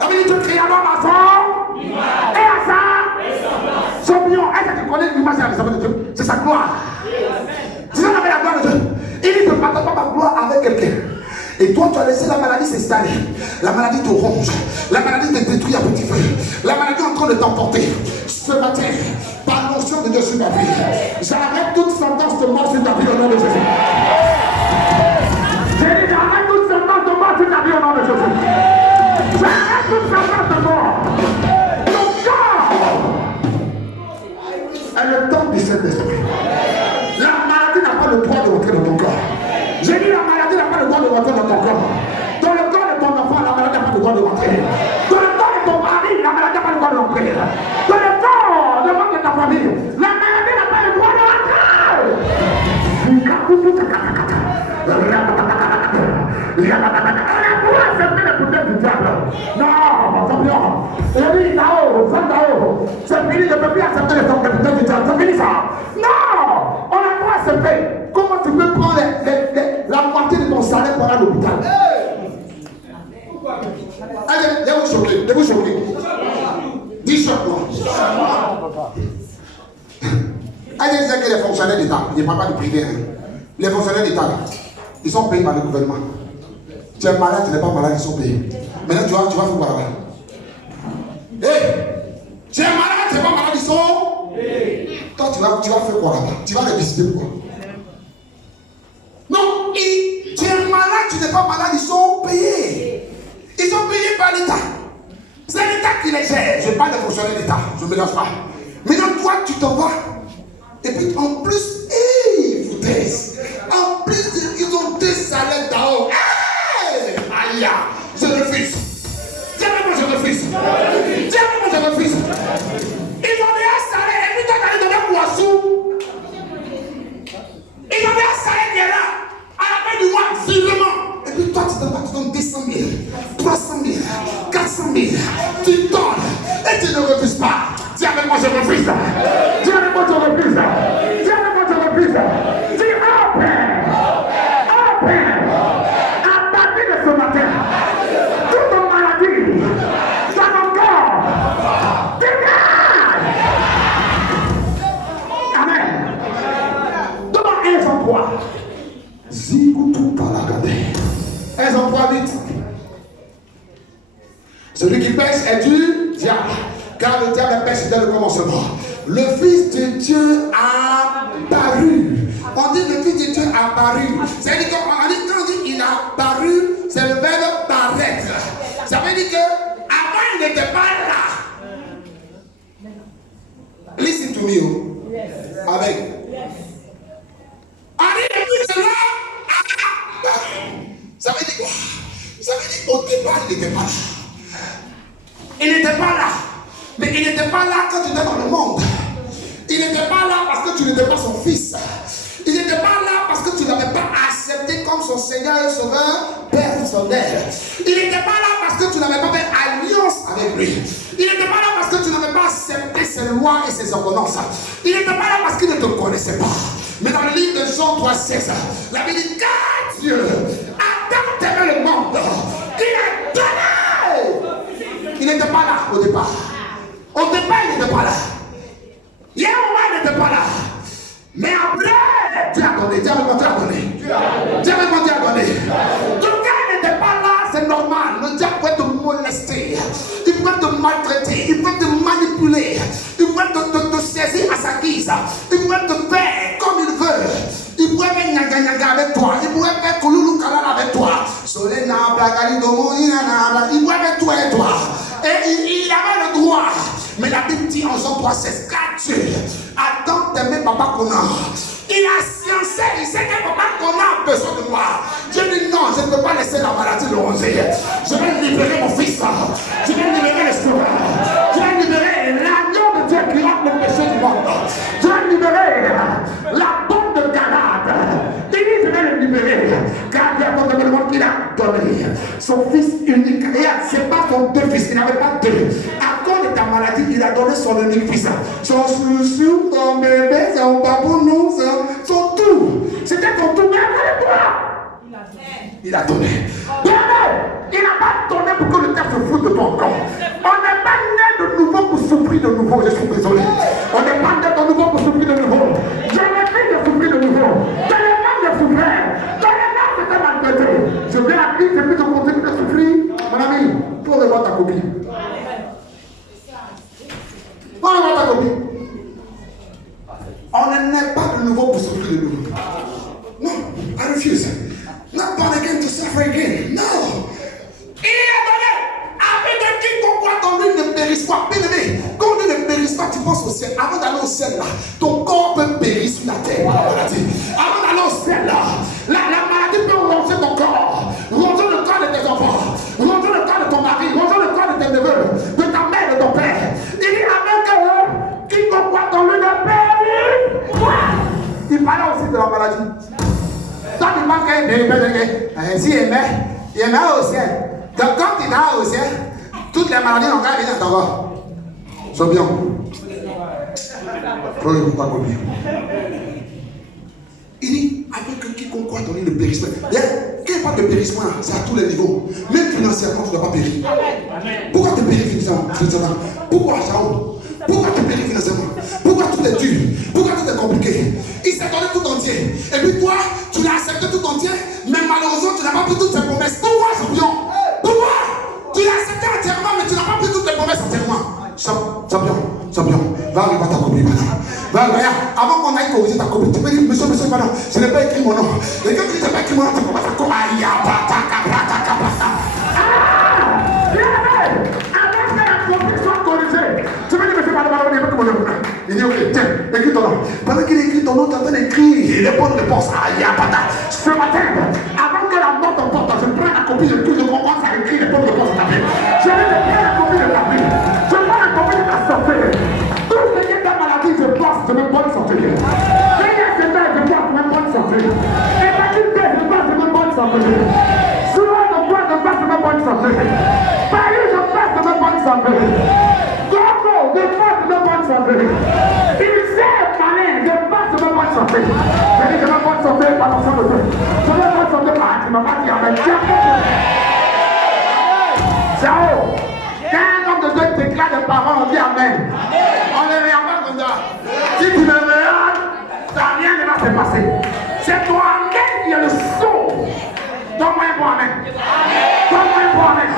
La Bible dit, Dieu créa l'homme à son et à sa sompillon. Est-ce que tu connais l'image de Dieu? C'est sa gloire. C'est ça la gloire de Dieu. Il dit, ne partage pas ma gloire avec quelqu'un. Et toi, tu as laissé la maladie s'installer. La maladie te ronge. La maladie te détruit à petit feu. La maladie est en train de t'emporter. Ce matin, par l'onction de Dieu sur ta vie, j'arrête toute sentence de mort sur ta vie au nom de Jésus. J'ai dit, j'arrête toute sentence de mort sur ta vie au nom de Jésus. J'arrête toute sentence de mort. Ton corps est le temple du Saint-Esprit. La maladie n'a pas le droit de rentrer dans ton corps. J'ai dit, la maladie n'a pas le droit de rentrer dans ton corps. Dans le corps de ton enfant, la maladie n'a pas le droit de rentrer. Dans le corps de ton mari, la maladie n'a pas le droit de rentrer. Dans le corps de ta famille, la maladie n'a pas le droit de rentrer. On a pour accepter les pouvoirs du diable. Non, champion. Il dit, là-haut, c'est fini, je ne peux plus accepter les pouvoirs du diable. C'est fini ça. Non, on a pour accepter. Comment tu peux prendre la moitié de ton salaire pour aller à l'hôpital? Allez, vous choquer. Dis choque-moi. Allez, c'est que les fonctionnaires d'État, ils ne parlent pas du privé. Les fonctionnaires d'État, ils sont payés par le gouvernement. Tu es malade, tu n'es pas malade, ils sont payés. Maintenant, tu vas faire quoi là-bas? Tu es malade, tu n'es pas malade, ils sont payés. Toi, tu vas faire quoi là-bas? Tu vas les décider quoi? Non, tu es malade, tu n'es pas malade, ils sont payés. Ils sont payés par l'État. C'est l'État qui les gère. Je parle des fonctionnaires d'État, je ne me mélange pas. Maintenant, toi, tu t'en vas. Et puis, en plus, foutaise. En plus, ils ont des salaires d'en-haut. Aïe, je refuse. Dis-moi, je refuse. Dis-moi, je refuse. Ils ont des salaires, et puis toi, tu as donné un poisson. Ils ont des salaires qui est là. À la fin du mois, virement. Et puis toi, tu donnes 200 000, 300 000, 400 000. Tu donnes et tu ne refuses pas. Dis avec moi, je refuse. Dis avec moi, je refuse. Dis avec moi, je refuse. Dis open. Open. À partir de ce matin, toute ton maladie, dans ton corps, dégage. Amen. Devant 1 endroit. Zikutu palagade. 1 endroit 8. Celui qui pêche est du diable. Car le diable pêche dès le commencement. Le Fils de Dieu a paru. On dit le Fils de Dieu a paru. C'est-à-dire quand on dit il a paru, c'est le verbe paraître. Ça veut dire qu'avant il n'était pas là. Listen to me. Yes. Avec. Arrive, c'est là. Ça veut dire quoi? Ça veut dire qu'au départ il n'était pas là. Il n'était pas là. Mais il n'était pas là quand tu étais dans le monde. Il n'était pas là parce que tu n'étais pas son fils. Il n'était pas là parce que tu ne l'avais pas accepté comme son Seigneur et Sauveur personnel. Il n'était pas là parce que tu n'avais pas fait alliance avec lui. Il n'était pas là parce que tu n'avais pas accepté ses lois et ses ordonnances. Il n'était pas là parce qu'il ne te connaissait pas. Mais dans le livre de Jean 3,16, la Bible dit car Dieu a tant aimé le monde qu'il a donné. Il n'était pas là au départ. Au départ, il n'était pas là. Il y a un moment, il n'était pas là. Mais après, Dieu a donné. Dieu a donné. Dieu a donné. Donc, quand il n'était pas là, c'est normal. Le diable peut te molester. Il peut te maltraiter. Il peut te manipuler. Il peut te saisir à sa guise. Il peut te faire comme il veut. Il pourrait faire nyaga avec toi. Il pourrait faire kouloulou kalala avec toi. Solena, blagali, domo, inana. Il pourrait faire toi et toi. Et il avait le droit. Mais la Bible dit en Jean 3,16, car Dieu a tant d'aimer Papa Kona. Il a sciencé, il sait que Papa Kona a besoin de moi. Dieu dit non, je ne peux pas laisser la maladie le ronger. Je vais libérer mon fils. Je vais libérer le sauveur. Je vais libérer l'agneau de Dieu qui rend le péché du monde. Je vais libérer la bombe de Galade. Il dit je vais le libérer. Car il y a mon demande qu'il a donné. Son fils unique. Et ce n'est pas son deux fils, il n'avait pas deux. À cause de ta maladie, il a donné son unique fils. Son chouchou, son bébé, son babounou, son tout. C'était ton tout, mais avec toi. Il a donné. Il n'a pas donné pour que le terre se foute de ton corps. On n'est pas né de nouveau pour souffrir de nouveau. Je suis désolé. On n'est pas né de nouveau pour souffrir de nouveau. Je n'ai plus de souffrir de nouveau. Tellement de souffrir. Tellement que t'es maltraité. Je vais à Christ et puis je continue de souffrir. Mon ami, il faut revoir ta copie. Faut revoir ta copie. On ne naît pas de nouveau pour souffrir de nouveau. Non, I refuse. Not born again to suffer again. No. Il est donné. Avec de quiconque croit en lui ne périsse pas. Bien aimé, quand on ne périsse pas, tu penses au ciel. Avant d'aller au ciel, là, ton corps peut périr sur la terre. Avant d'aller au ciel, là, la maladie peut ronger ton corps. Ronger le corps de tes enfants. Ronger le corps de ton mari. Ronger le corps de tes neveux. De ta mère, de ton père. Il dit avec eux, quiconque croit en lui ne périsse pas. Il parlait aussi de la maladie. Toi, tu penses que si il aimait au ciel. Donc, quand il est au ciel, toutes les maladies n'ont qu'à venir à ton corps. C'est bien. Prenez-vous pas combien. Il dit, avec quiconque croit en lui ne périsse pas. Qu'il n'y ait pas de périssement, c'est à tous les niveaux. Même financièrement, tu ne dois pas périr. Pourquoi tu péris financièrement? Pourquoi, Shaou? Pourquoi tu péris financièrement? Pourquoi tout est dur? Pourquoi tout est compliqué? Il s'est donné tout entier. Et puis toi, tu l'as accepté tout entier, mais malheureusement, tu n'as pas pris toutes ses promesses. Pourquoi, champion? Pourquoi? Tu l'as accepté entièrement, mais tu n'as pas pris toutes les promesses entièrement. Champion, va arriver à ta copie, madame. Va, regarde, avant qu'on aille corriger ta copie, tu peux dire, monsieur, madame, je n'ai pas écrit mon nom. Et quand tu n'as pas écrit mon nom, tu commences à courir. Aïe, avant que la copie soit corrigée, tu peux dire, monsieur, madame, il n'y a pas que mon nom. Il dit, ok, tiens, écris ton nom. Pendant qu'il écrit ton nom, tu es en train d'écrire les bonnes réponses. Aïe, ce matin, avant que la note emporte, je prends la copie, je commence à écrire les bonnes réponses de ta vie. Je vais te prendre la copie de ta vie. Je prends la copie de ta santé. Tout ce qui est ta maladie, je passe de mes bonnes santé. Seigneur, je passe de mes bonnes santé. Hépatite B, je passe de mes bonnes santé. Souvent, je passe de mes bonnes santé. Paris, je passe de mes bonnes santé. Gogo, je passe de mes bonnes santé. Il sait, malin, je passe de mes bonnes santé. Je dis que mes bonnes santé, par l'ensemble de Dieu. Je mes bonnes santé, tu m'as pas dit avec Dieu. Ciao. Quand un homme de Dieu déclare des paroles, on dit Amen. On ne regarde pas comme ça. Si tu me regardes, rien ne va se passer. C'est toi-même qui es le saut. Donne-moi un bon Amen. Donne-moi un bon Amen.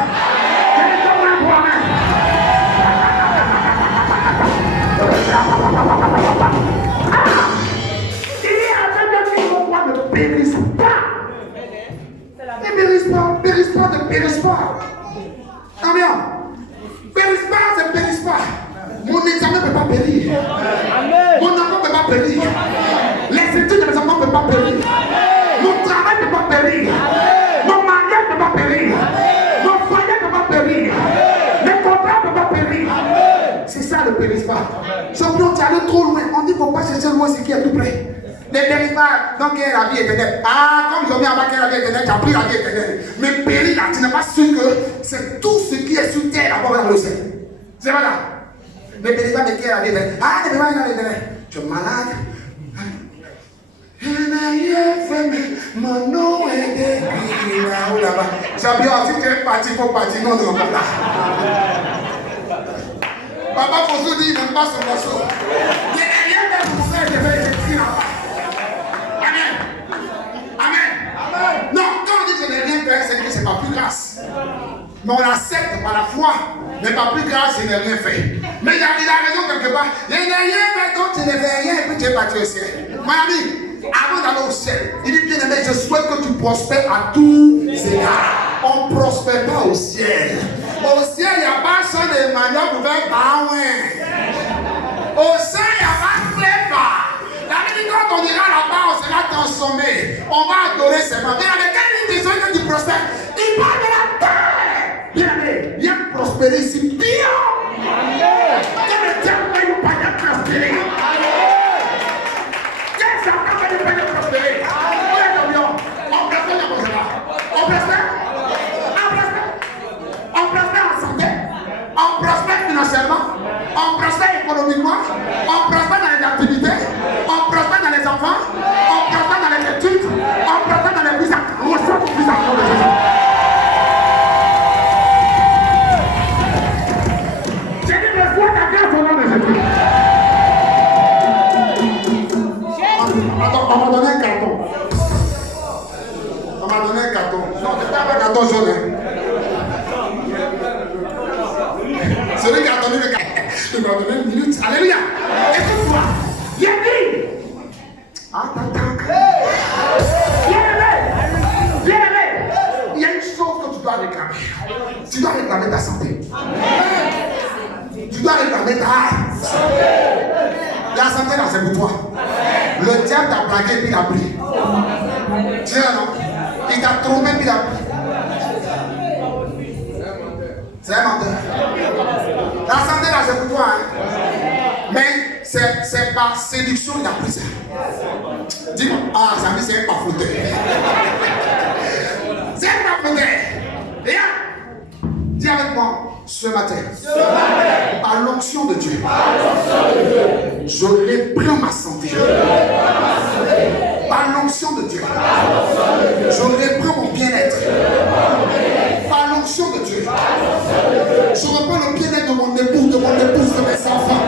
Donne-moi un bon Amen. Il y a quelqu'un qui ne périsse pas. Ne périsse pas, ne périsse pas. Amen. Périsse pas, ne périsse pas. Mon examen ne peut pas périr. Mon enfant ne peut pas périr. Les études de mes enfants ne peuvent pas périr. Mon travail ne peut pas périr. Mon mariage ne peut pas périr. Mon foyer ne peut pas périr. Mes contrats ne peuvent pas périr. C'est ça le périsse pas. Champion, tu es allé trop loin. On dit qu'il ne faut pas chercher loin ce qui est tout près. Ne périsse pas, donc il y a la vie éternelle. Ah, comme ils ont mis en bas qu'il y a la vie éternelle, tu as pris la vie éternelle. Mais périr là, tu n'es pas sûr que c'est tout ce qui est sur terre d'abord dans le ciel. C'est pas là. Ne périsse pas de qui est la vie éternelle. Ah, ne périsse pas de la vie éternelle. Tu es malade. Mon nom est écrit là-bas. Champion, si tu es parti, il faut partir. Non, non, pas là. Papa Fosso dit, il n'aime pas ce morceau. Il n'y a rien de mon frère, je vais écrire là-bas. Amen. Non, quand on dit que je n'ai rien fait, c'est que ce n'est pas plus grâce. Mais on accepte par la foi. Mais pas plus grâce, je n'ai rien fait. Mais il a raison quelque part. Je n'ai rien fait, donc tu ne fais rien et puis tu es parti au ciel. Mon ami, avant d'aller au ciel, il dit bien aimé, je souhaite que tu prospères à tous égards. On ne prospère pas au ciel. Au ciel, il n'y a pas ça de manière pour faire. Au ciel, il n'y a pas de clé. va adorer seulement. Bien aimé, quand il dit que tu prospères, il parle de la terre. Bien aimé, il y a prospérer ici. Bien. Quand le diable va nous pas de prospérer. Qu'est-ce que ça va nous pas de prospérer? On prospère dans vos là. On prospère. On prospère en santé. On prospère financièrement. On prospère économiquement. On prospère dans les activités. On prospère dans les enfants. On prospère dans les études. On prospère dans les visas. On reçoit ton visa au nom de Jésus. J'ai dit reçois ta grâce au nom de Jésus. Attends, on m'a donné un carton. On m'a donné un carton. Non, c'est pas un carton jaune. Hein. Celui qui a donné le carton. Il m'a donné une minute. Alléluia. Écoute-moi. Il a dit. Bien-aimé. Il y a une chose que tu dois réclamer. Tu dois réclamer ta santé. Tu dois réclamer ta santé. La santé là, c'est pour toi. Le diable t'a blagué et puis il a pris. Tiens, non? Il t'a trompé et puis il a pris. C'est un menteur. La santé là, c'est pour toi. Hein? Mais c'est par séduction qu'il a pris ça. Dis-moi, ah, ça me c'est un bafouteur. C'est un bafouteur. Viens. Dis avec moi, ce matin, par l'onction de Dieu, je reprends ma santé. Par l'onction de Dieu, je reprends mon bien-être. Par l'onction de Dieu, je reprends le bien-être de mon époux, de mon épouse, de mes enfants,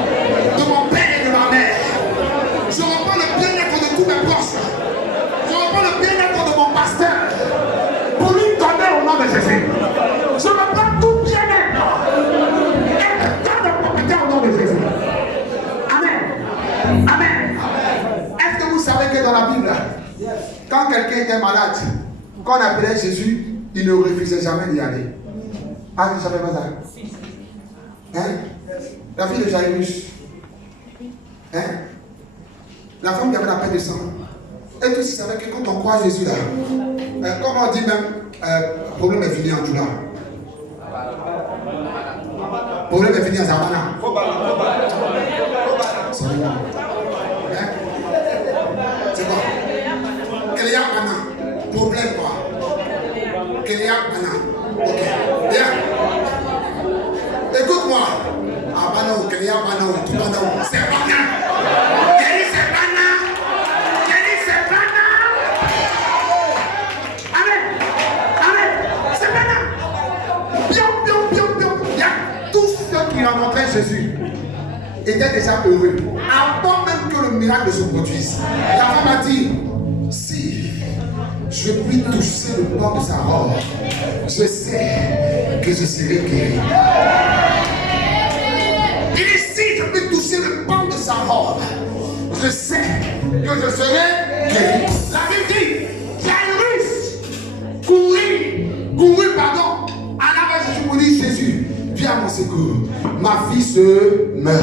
de mon père et de ma mère. Je reprends le bien-être de tous mes proches. Je reprends le bien-être de mon pasteur. Pour lui donner au nom de Jésus. Je reprends tout bien-être. Et tant de propriété au nom de Jésus. Amen. Amen. Est-ce que vous savez que dans la Bible, quand quelqu'un était malade, quand on appelait Jésus, il ne refusait jamais d'y aller. Ah, vous ne savez pas ça? Hein? La fille de Jairus. Hein? La femme qui avait la paix de sang. Et tous ils savaient que quand on croit Jésus là, comme on dit même, problème est fini en tout là. Problème est fini en Zamana. C'est bon. Hein? C'est quoi? Quel y a maintenant? Problème quoi? Quel y a maintenant? Ok. Bien. Écoute-moi. Ah, Bana ou quel y a Bana ou tout Bana ou. C'est Bana. Quel c'est Bana? Quel c'est Bana? Amen. Amen. C'est Bana. Bien. Tous ceux qui rencontraient Jésus étaient déjà heureux. Avant même que le miracle se produise. La femme a dit, si je puis toucher le bord de sa robe, je sais que je serai guéri. Il dit, si je peux toucher le bord de sa robe, je sais que je serai guéri. La Bible dit, Jairus courut, à la Jésus pour dire, Jésus, viens à mon secours. Ma fille se meurt.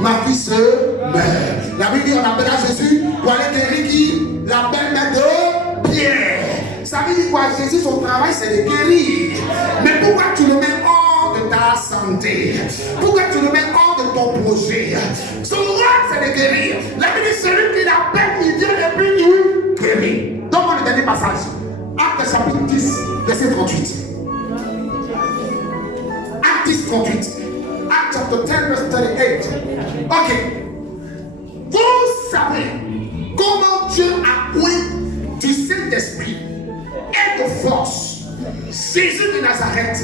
Ma fille se meurt. La Bible dit, on appellera Jésus pour aller guérir qui? La belle-mère de Pierre. Ça veut dire quoi? Jésus, son travail, c'est de guérir. Mais pourquoi tu le mets hors de ta santé? Pourquoi tu le mets hors de ton projet? Son rôle, c'est de guérir. La Bible dit, celui qui l'appelle, il vient et puis il guérit. Donc, on le dernier passage. Acte chapitre 10, verset 38. Acte 10, 38. Acte chapter 10, verset 38. Ok. Vous savez comment Dieu a oint du Saint-Esprit et de force Jésus de Nazareth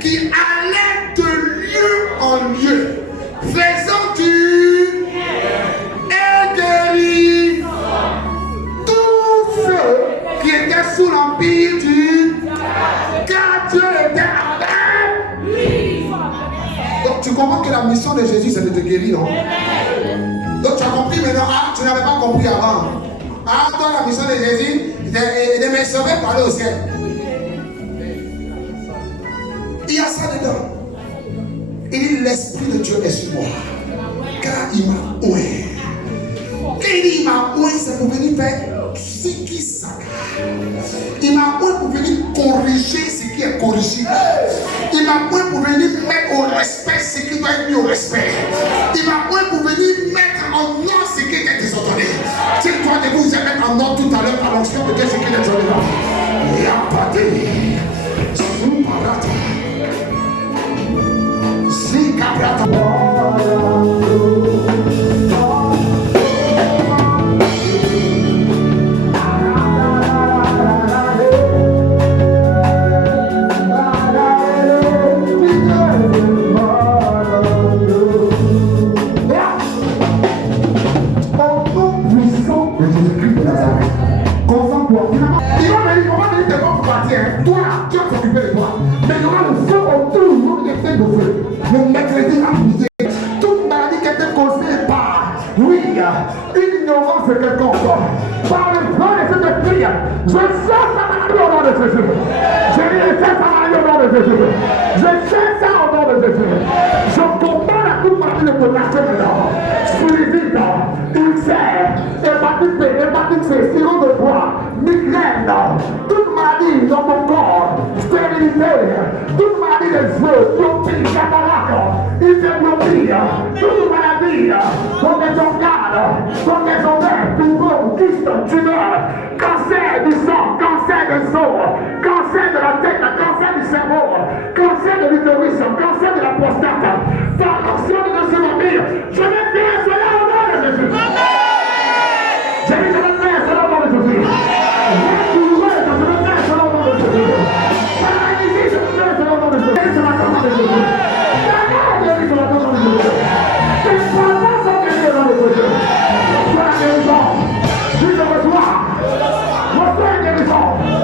qui allait de lieu en lieu, faisant du et guérit tous ceux qui étaient sous l'empire du car Dieu était avec lui. Donc tu comprends que la mission de Jésus c'est de te guérir, non? Donc tu as compris maintenant, ah, tu n'avais pas compris avant. Ah, toi la mission de Jésus, de me sauver pour aller au ciel. Il y a ça dedans. Il dit l'Esprit de Dieu est sur moi. Car il m'a oint. Quand il dit il m'a oint, c'est pour venir faire Sikisaka. Il m'a appelé pour venir corriger ce qui est corrigible. Il m'a appelé pour venir mettre au respect ce qui doit être mis au respect. Il m'a appelé pour venir mettre en ordre ce qui est désordonné. C'est toi de vous mettre en ordre tout à l'heure par l'onction de Dieu ce qui est désordonné. Il y a pas de Zikabrata. Toi, tu vas t'occuper de toi. Mais il y aura le feu autour de tes feu. Le mercredi après-midi, toute maladie qui était causée par, oui, une ignorance quelconque, par le plan de cette prière, je chasse ta maladie au nom de Jésus. Je dis, je chasse ta maladie au nom de Jésus. Je chasse ça au nom de Jésus. Je combats la toute maladie de ton artère, spirituelle, ulcère, hépatite B, hépatite C, sirop de bois, migraine, toute maladie dans ton corps, stérilité, toute maladie des yeux, myopie, cataracte, hypermyopie, toute maladie dans les organes, dans les ovaires, fibrome, kyste, tumeur, cancer du sang, cancer des os, cancer de la tête, cancer du cerveau, cancer de l'utérus, cancer de la prostate, par l'action de ce vampire, je vais faire cela au nom de Jésus. Je vais faire cela au nom de Jésus. Sois guérissant.